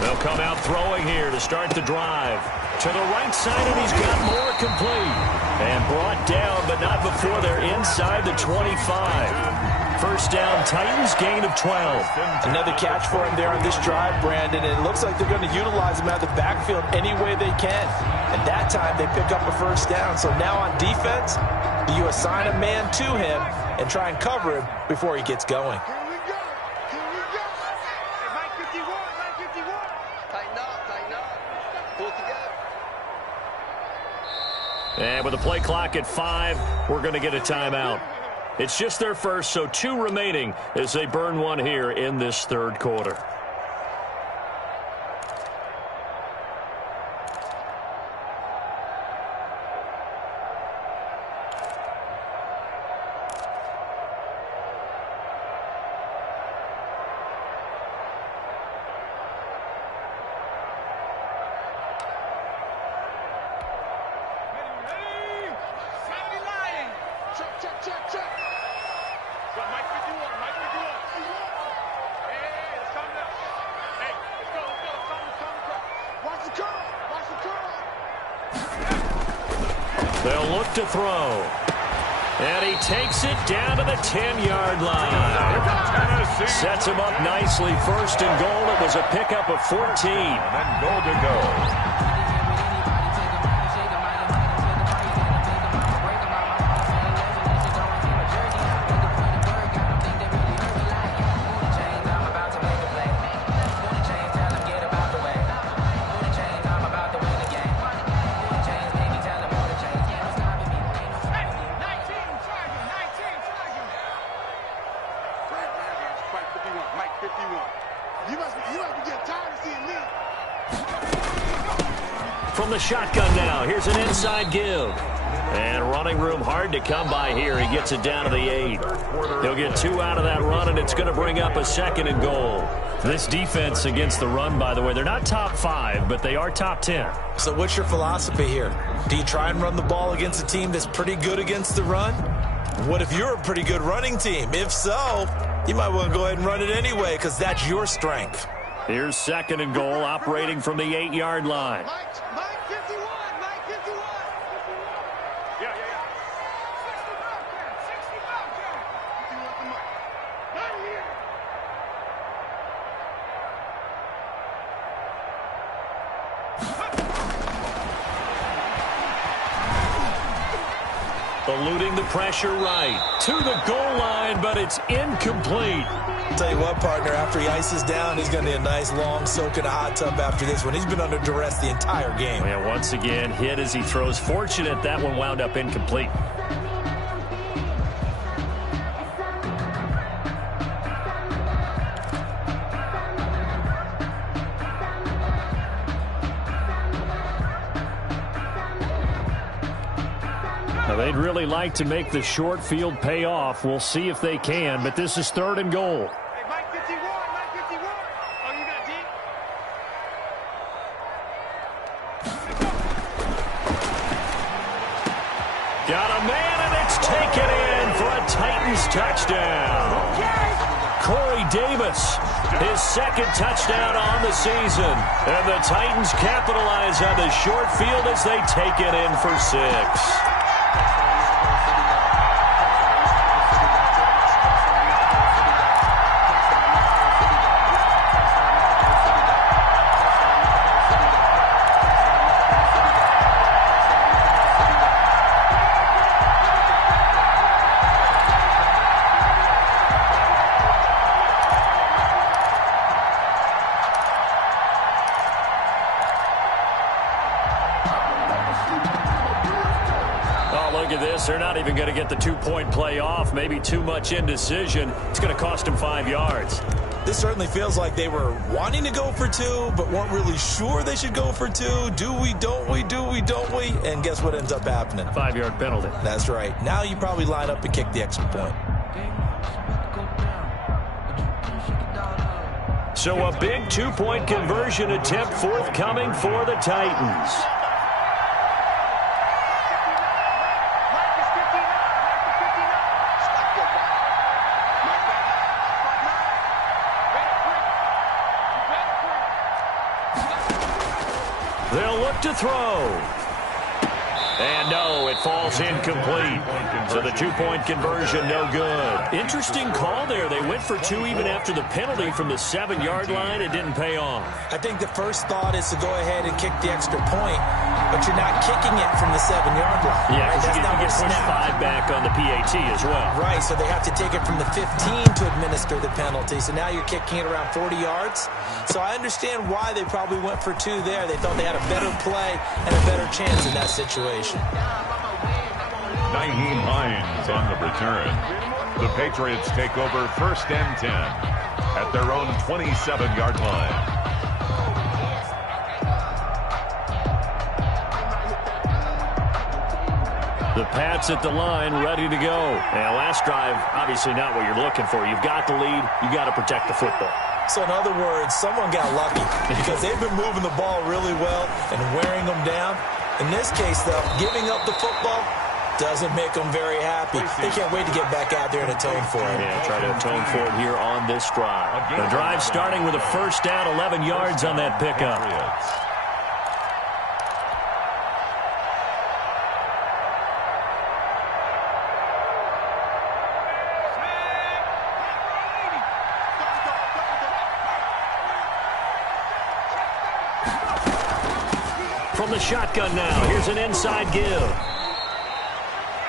They'll come out throwing here to start the drive. To the right side, and he's got more complete. And brought down, but not before they're inside the 25. First down, Titans, gain of 12. Another catch for him there on this drive, Brandon, and it looks like they're going to utilize him out of the backfield any way they can. And that time, they pick up a first down. So now on defense, do you assign a man to him and try and cover him before he gets going? And with the play clock at 5, we're going to get a timeout. It's just their first, so 2 remaining as they burn one here in this third quarter. to throw. And he takes it down to the 10-yard line. Sets him up nicely. First and goal. It was a pickup of 14. And goal to go. From the shotgun now, here's an inside give. And running room hard to come by here. He gets it down to the 8. He'll get 2 out of that run, and it's going to bring up a 2nd and goal. This defense against the run, by the way, they're not top 5, but they are top 10. So what's your philosophy here? Do you try and run the ball against a team that's pretty good against the run? What if you're a pretty good running team? If so, you might want to go ahead and run it anyway because that's your strength. Here's 2nd and goal, operating from the 8-yard line. Mike 51, Mike 51. Yeah. 65 there. 51 for Mike. Not here. Eluding the pressure right to the goal line, but it's incomplete. Tell you what, partner, after he ices down, he's going to need a nice long soak in a hot tub after this one. He's been under duress the entire game. Yeah, once again, hit as he throws. Fortunate that one wound up incomplete. Now, they'd really like to make the short field pay off. We'll see if they can, but this is 3rd and goal. Hey, Mike 51, Mike 51. Oh, you got deep? Got a man, and it's taken in for a Titans touchdown. Corey Davis, his 2nd touchdown on the season. And the Titans capitalize on the short field as they take it in for 6. They're not even going to get the 2-point play off. Maybe too much indecision. It's going to cost him 5 yards. This certainly feels like they were wanting to go for 2, but weren't really sure they should go for 2. Do we, don't we, do we, don't we? And guess what ends up happening? 5-yard penalty. That's right. Now you probably line up and kick the extra point. So a big 2-point conversion attempt forthcoming for the Titans. They'll look to throw. And no, it falls incomplete. So the 2-point conversion, no good. Interesting call there. They went for 2 even after the penalty from the 7-yard line. It didn't pay off. I think the first thought is to go ahead and kick the extra point, but you're not kicking it from the 7-yard line. Yeah, right? because you get pushed 5 back on the PAT as well. Right, so they have to take it from the 15 to administer the penalty. So now you're kicking it around 40 yards. So I understand why they probably went for 2 there. They thought they had a better play and a better chance in that situation. Nyheim Hines on the return. The Patriots take over 1st and 10 at their own 27-yard line. The Pats at the line, ready to go. Now, last drive, obviously not what you're looking for. You've got the lead. You've got to protect the football. So, in other words, someone got lucky because they've been moving the ball really well and wearing them down. In this case, though, giving up the football doesn't make them very happy. They can't wait to get back out there and atone for it. Yeah, try to atone for it here on this drive. The drive starting with a 1st down, 11 yards on that pickup. from the shotgun now. Here's an inside give.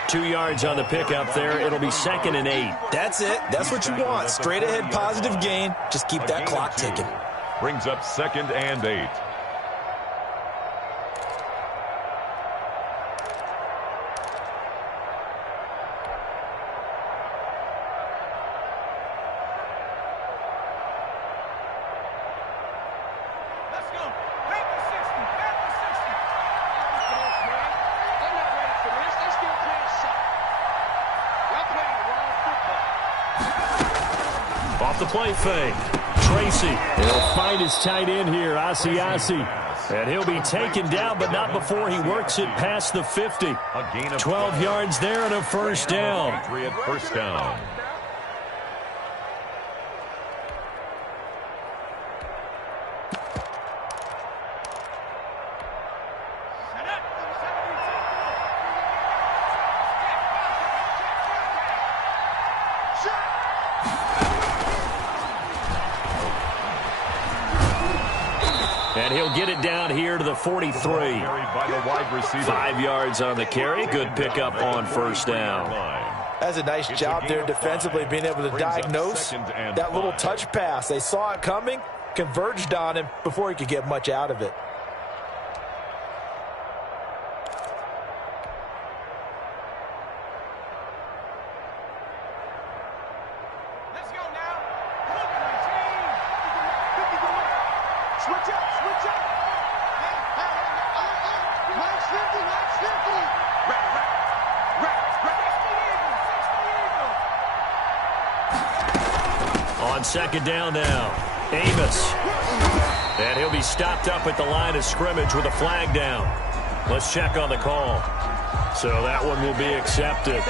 2 yards on the pickup there. It'll be 2nd and 8. That's it. That's what you want. Straight ahead positive gain. Just keep that clock ticking. Brings up 2nd and 8. Off the play fake. Tracy. He'll find his tight end here, Asiasi. And he'll be taken down, but not before he works it past the 50. 12 yards there and a first down. Patriot first down. And he'll get it down here to the 43. By the wide receiver. 5 yards on the carry. Good pickup on first down. That's a nice job there defensively, being able to diagnose that little touch pass. They saw it coming, converged on him before he could get much out of it. On 2nd down now, Amos. And he'll be stopped up at the line of scrimmage with a flag down. Let's check on the call. So that one will be accepted.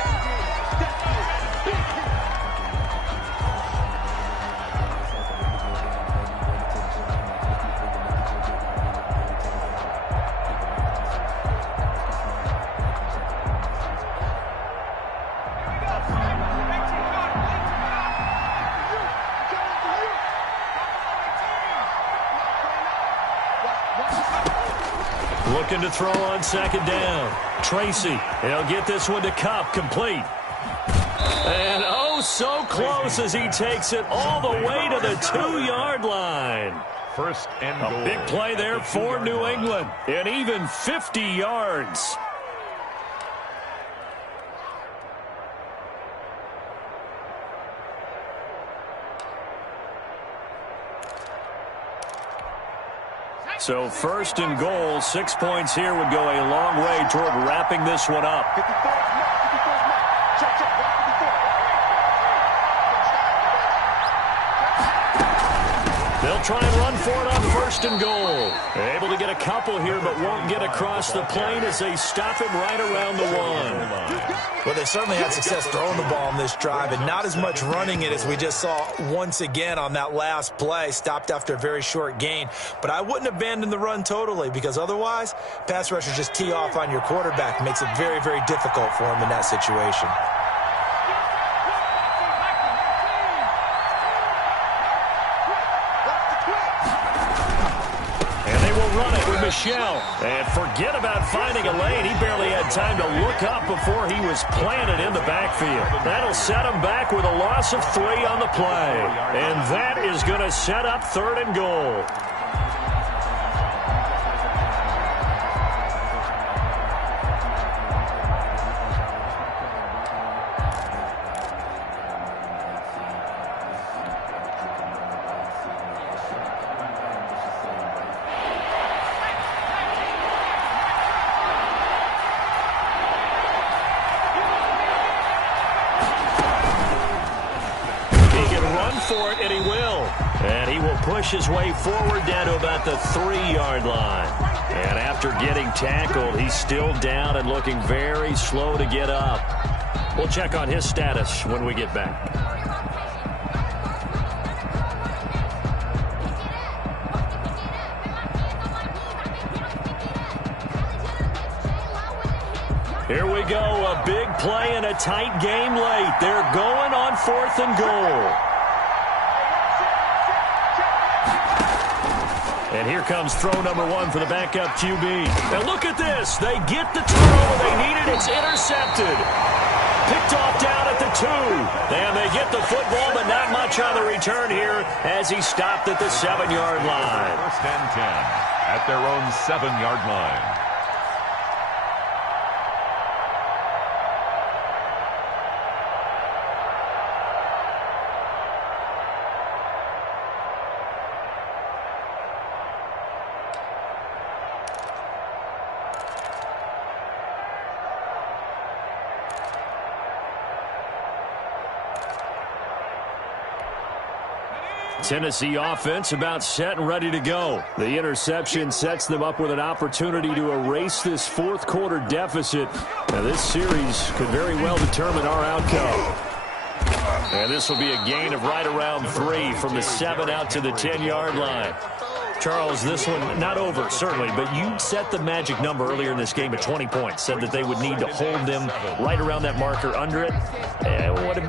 Looking to throw on 2nd down. Tracy, he'll get this one to Kupp, complete. And oh, so close as he takes it all the way to the 2-yard line. First and goal. A big play there for New England, and even 50 yards. So 1st and goal, 6 points here would go a long way toward wrapping this one up. They'll try and run for it on 1st and goal. They're able to get a couple here, but won't get across the plane as they stop him right around the 1. Well, they certainly had success throwing the ball in this drive, and not as much running it as we just saw once again on that last play, stopped after a very short gain. But I wouldn't abandon the run totally, because otherwise, pass rushers just tee off on your quarterback. Makes it very, very difficult for him in that situation. Michelle. And forget about finding a lane. He barely had time to look up before he was planted in the backfield. That'll set him back with a loss of 3 on the play. And that is going to set up 3rd and goal. For it, and he will. And he will push his way forward down to about the 3-yard line. And after getting tackled, he's still down and looking very slow to get up. We'll check on his status when we get back. Here we go, a big play and a tight game late. They're going on 4th and goal. And here comes throw number 1 for the backup QB. And look at this. They get the turnover they needed. It's intercepted. Picked off down at the 2. And they get the football, but not much on the return here as he stopped at the 7-yard line. First and 10 at their own 7-yard line. Tennessee offense about set and ready to go. The interception sets them up with an opportunity to erase this fourth quarter deficit. Now this series could very well determine our outcome. And this will be a gain of right around 3 from the 7 out to the 10-yard line. Charles, this one not over, certainly, but you set the magic number earlier in this game at 20 points. Said that they would need to hold them right around that marker under it.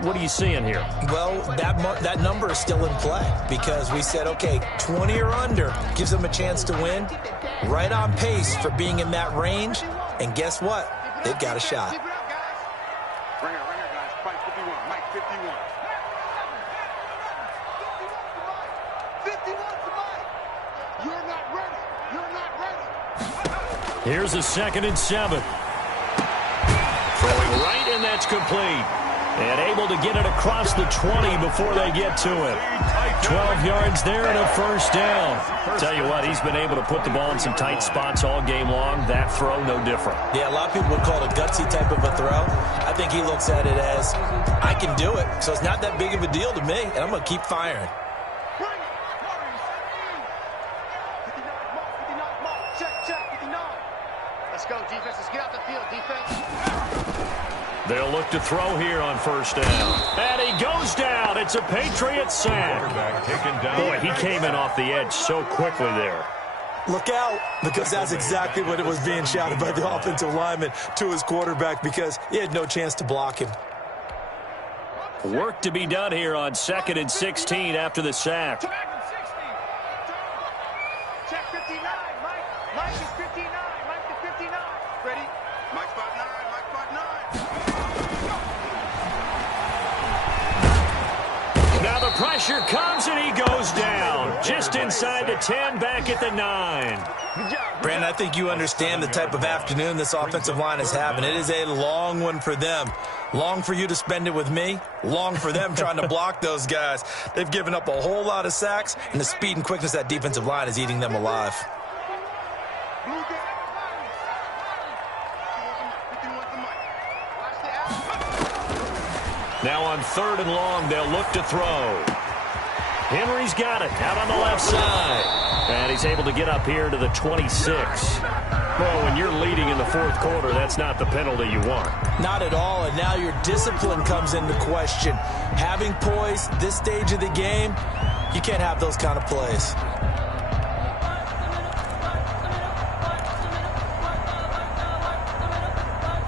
What are you seeing here? Well, that number is still in play because we said, okay, 20 or under gives them a chance to win. Right on pace for being in that range. And guess what? They've got a shot. Bring her, guys. Mike 51. Mike 51. 51 to Mike. You're not ready. You're not ready. Here's a 2nd and 7. Throwing right, and that's complete. And able to get it across the 20 before they get to it. 12 yards there and a first down. Tell you what, he's been able to put the ball in some tight spots all game long. That throw, no different. Yeah, a lot of people would call it a gutsy type of a throw. I think he looks at it as, I can do it, so it's not that big of a deal to me, and I'm going to keep firing. 59 mark. Check, 59. Let's go, defense. Let's get out the field, defense. They'll look to throw here on first down. And he goes down. It's a Patriot sack. Boy, he came in off the edge so quickly there. Look out, because that's exactly what it was being shouted by the offensive lineman to his quarterback because he had no chance to block him. Work to be done here on 2nd and 16 after the sack. Check 59. Mike is 59. Mike to 59. Ready? Mike 59. Mike 59. Now the pressure comes and he goes down. Just inside the 10, back at the 9. Brandon, I think you understand the type of afternoon this offensive line is having. It is a long one for them. Long for you to spend it with me. Long for them trying to block those guys. They've given up a whole lot of sacks, and the speed and quickness of that defensive line is eating them alive. Now on 3rd and long, they'll look to throw. Henry's got it out on the left side. And he's able to get up here to the 26. Well, when you're leading in the fourth quarter, that's not the penalty you want. Not at all, and now your discipline comes into question. Having poise this stage of the game, you can't have those kind of plays.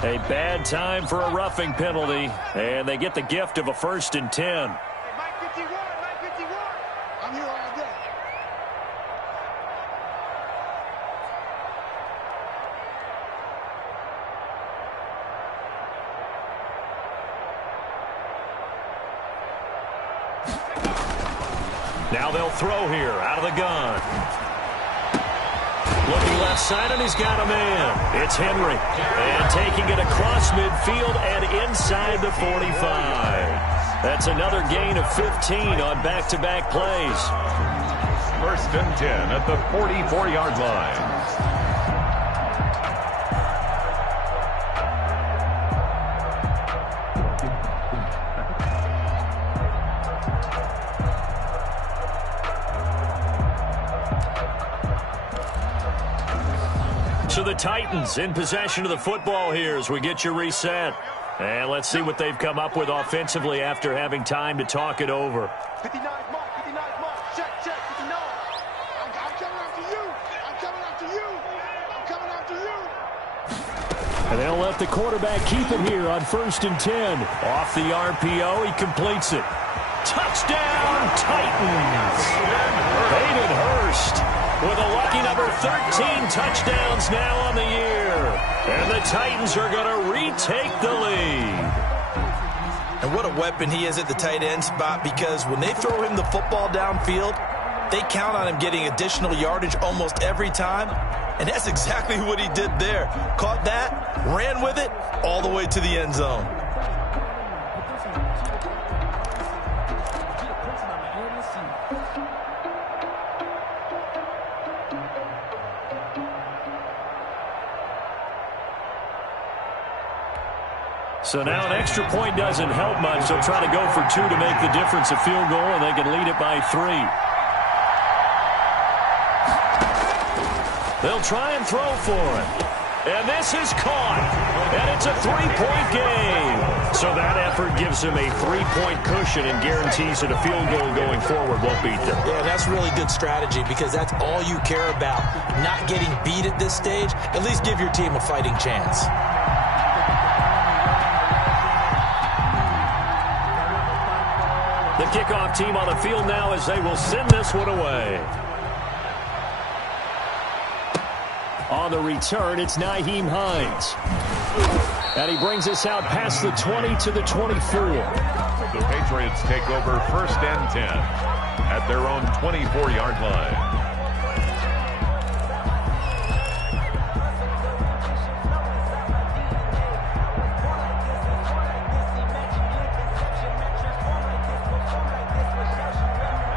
A bad time for a roughing penalty, and they get the gift of a 1st and 10. Hey, Mike 51. Mike 51. I'm here all day. Now they'll throw here out of the gun. Looking left side, and he's got a man. It's Henry. And taking it across midfield and inside the 45. That's another gain of 15 on back-to-back plays. 1st and 10 at the 44-yard line. So the Titans in possession of the football here as we get you reset. And let's see what they've come up with offensively after having time to talk it over. 59 mark. 59 mark. Check, 59. I'm coming after you. I'm coming after you. I'm coming after you. And they'll let the quarterback keep it here on 1st and 10. Off the RPO, he completes it. Touchdown, Titans! Hayden Hurst with a lucky number 13 touchdowns now on the year. And the Titans are going to retake the lead. And what a weapon he is at the tight end spot, because when they throw him the football downfield, they count on him getting additional yardage almost every time. And that's exactly what he did there. Caught that, ran with it, all the way to the end zone. So now an extra point doesn't help much. They'll try to go for 2 to make the difference a field goal, and they can lead it by 3. They'll try and throw for it. And this is caught. And it's a 3-point game. So that effort gives them a 3-point cushion and guarantees that a field goal going forward won't beat them. Yeah, that's really good strategy, because that's all you care about. Not getting beat at this stage. At least give your team a fighting chance. The kickoff team on the field now as they will send this one away. On the return, it's Nyheim Hines. And he brings us out past the 20 to the 24. The Patriots take over 1st and 10 at their own 24-yard line.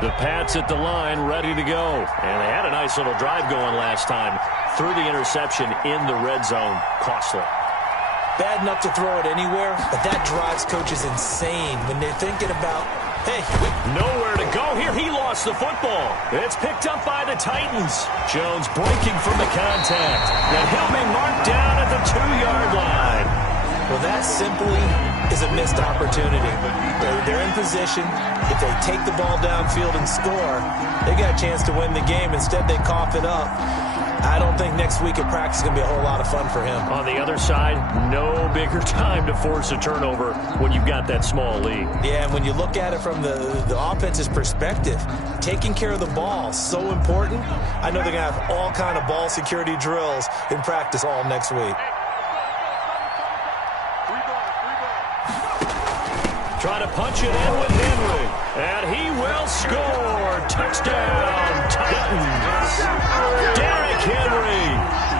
The Pats at the line, ready to go. And they had a nice little drive going last time. Threw the interception in the red zone. Costly. Bad enough to throw it anywhere, but that drives coaches insane when they're thinking about, hey, nowhere to go here. He lost the football. It's picked up by the Titans. Jones breaking from the contact. And he'll be marked down at the 2-yard line. Well, that simply is a missed opportunity. They're in position. If they take the ball downfield and score, they got a chance to win the game. Instead, they cough it up. I don't think next week at practice is going to be a whole lot of fun for him. On the other side, no bigger time to force a turnover when you've got that small lead. Yeah, and when you look at it from the offense's perspective, taking care of the ball is so important. I know they're going to have all kind of ball security drills in practice all next week. Try to punch it in with Henry. And he will score. Touchdown, Titans. Derrick Henry.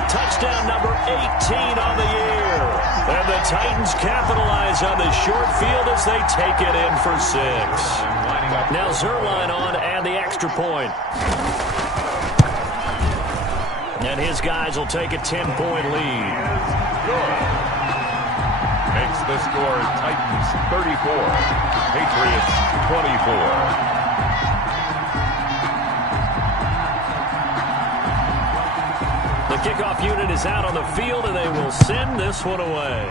Touchdown number 18 on the year. And the Titans capitalize on the short field as they take it in for 6. Now Zuerlein on and the extra point. And his guys will take a 10-point lead. Makes the score Titans 34, Patriots 24. The kickoff unit is out on the field, and they will send this one away.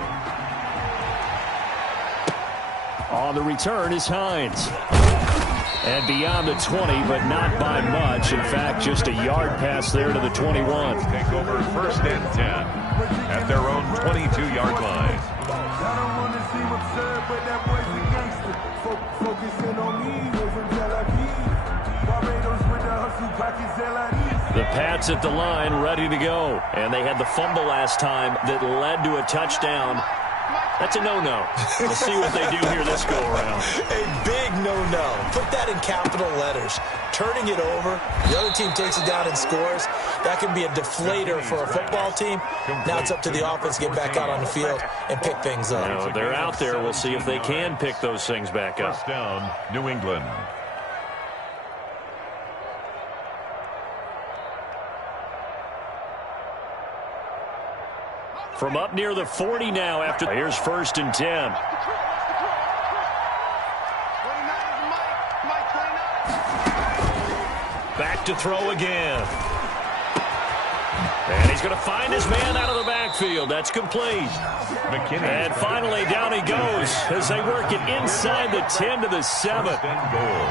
On the return is Hines. And beyond the 20, but not by much. In fact, just a yard pass there to the 21. Take over 1st and 10 at their own 22-yard line. I don't want to seem absurd, but that boy's a gangster. Focusing on me, from Tel Aviv. Barbados with the hustle, pockets LID. The Pats at the line, ready to go. And they had the fumble last time that led to a touchdown. That's a no-no. We'll see what they do here this go-around. A big no-no. Put that in capital letters. Turning it over, the other team takes it down and scores. That can be a deflator for a football team. Now it's up to the offense to get back out on the field and pick things up. Now, they're out there. We'll see if they can pick those things back up. First down, New England. From up near the 40 now after. Here's 1st and 10. Back to throw again. And he's going to find his man out of the backfield. That's complete. McKinney. And finally down he goes as they work it inside the 10 to the 7.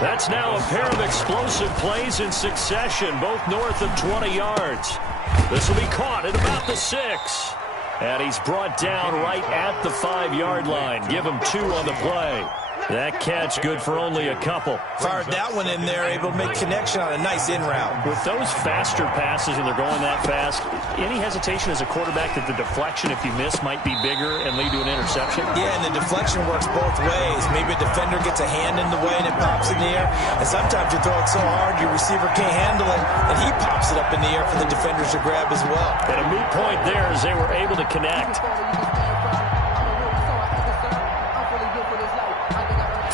That's now a pair of explosive plays in succession, both north of 20 yards. This will be caught at about the 6. And he's brought down right at the 5-yard line. Give him 2 on the play. That catch good for only a couple. Fired that one in there, able to make connection on a nice in route. With those faster passes and they're going that fast, any hesitation as a quarterback that the deflection, if you miss, might be bigger and lead to an interception? Yeah, and the deflection works both ways. Maybe a defender gets a hand in the way and it pops in the air. And sometimes you throw it so hard your receiver can't handle it, and he pops it up in the air for the defenders to grab as well. And a moot point there as they were able to connect.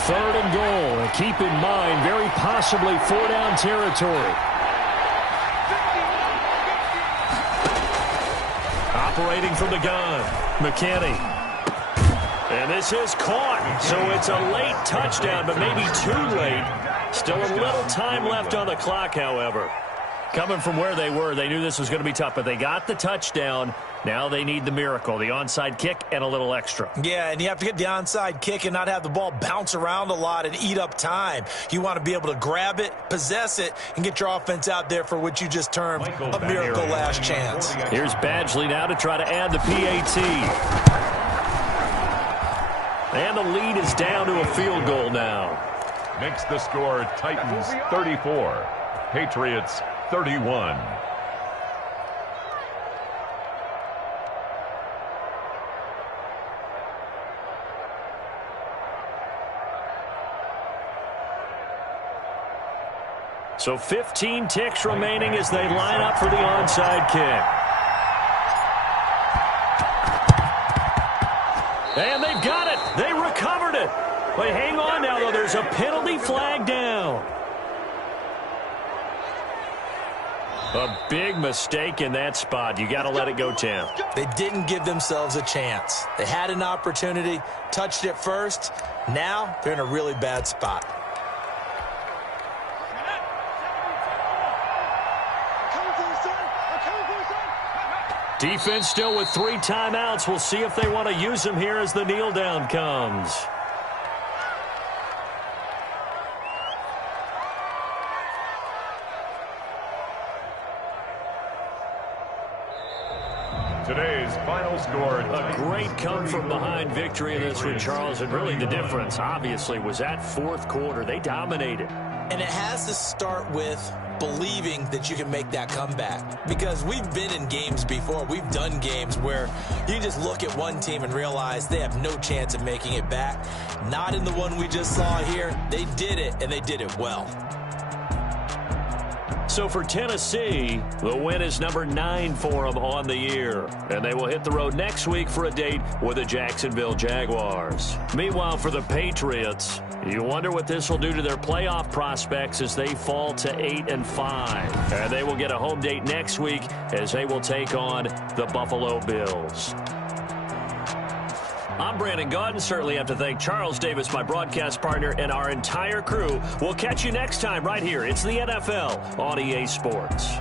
Third and goal. And keep in mind, very possibly 4-down territory. Operating from the gun, McKinney. And this is caught. So it's a late touchdown, but maybe too late. Still a little time left on the clock, however. Coming from where they were, they knew this was going to be tough, but they got the touchdown. Now they need the miracle, the onside kick and a little extra. Yeah, and you have to get the onside kick and not have the ball bounce around a lot and eat up time. You want to be able to grab it, possess it, and get your offense out there for what you just termed a miracle last chance. Here's Badgley now to try to add the PAT. And the lead is down to a field goal now. Makes the score Titans 34, Patriots 31. So 15 ticks remaining as they line up for the onside kick. And they've got it. They recovered it. But hang on now, though. There's a penalty flag down. A big mistake in that spot. You got to let it go, champ. They didn't give themselves a chance. They had an opportunity, touched it first. Now they're in a really bad spot. Defense still with 3 timeouts. We'll see if they want to use them here as the kneel down comes. Today's final score. A great come-from-behind victory in this one, Charles. And really the difference, obviously, was that fourth quarter. They dominated. And it has to start with believing that you can make that comeback. Because we've been in games before. We've done games where you just look at one team and realize they have no chance of making it back. Not in the one we just saw here. They did it, and they did it well. So for Tennessee, the win is number 9 for them on the year. And they will hit the road next week for a date with the Jacksonville Jaguars. Meanwhile, for the Patriots, you wonder what this will do to their playoff prospects as they fall to 8-5. And they will get a home date next week as they will take on the Buffalo Bills. I'm Brandon Gaudin. Certainly have to thank Charles Davis, my broadcast partner, and our entire crew. We'll catch you next time right here. It's the NFL on EA Sports.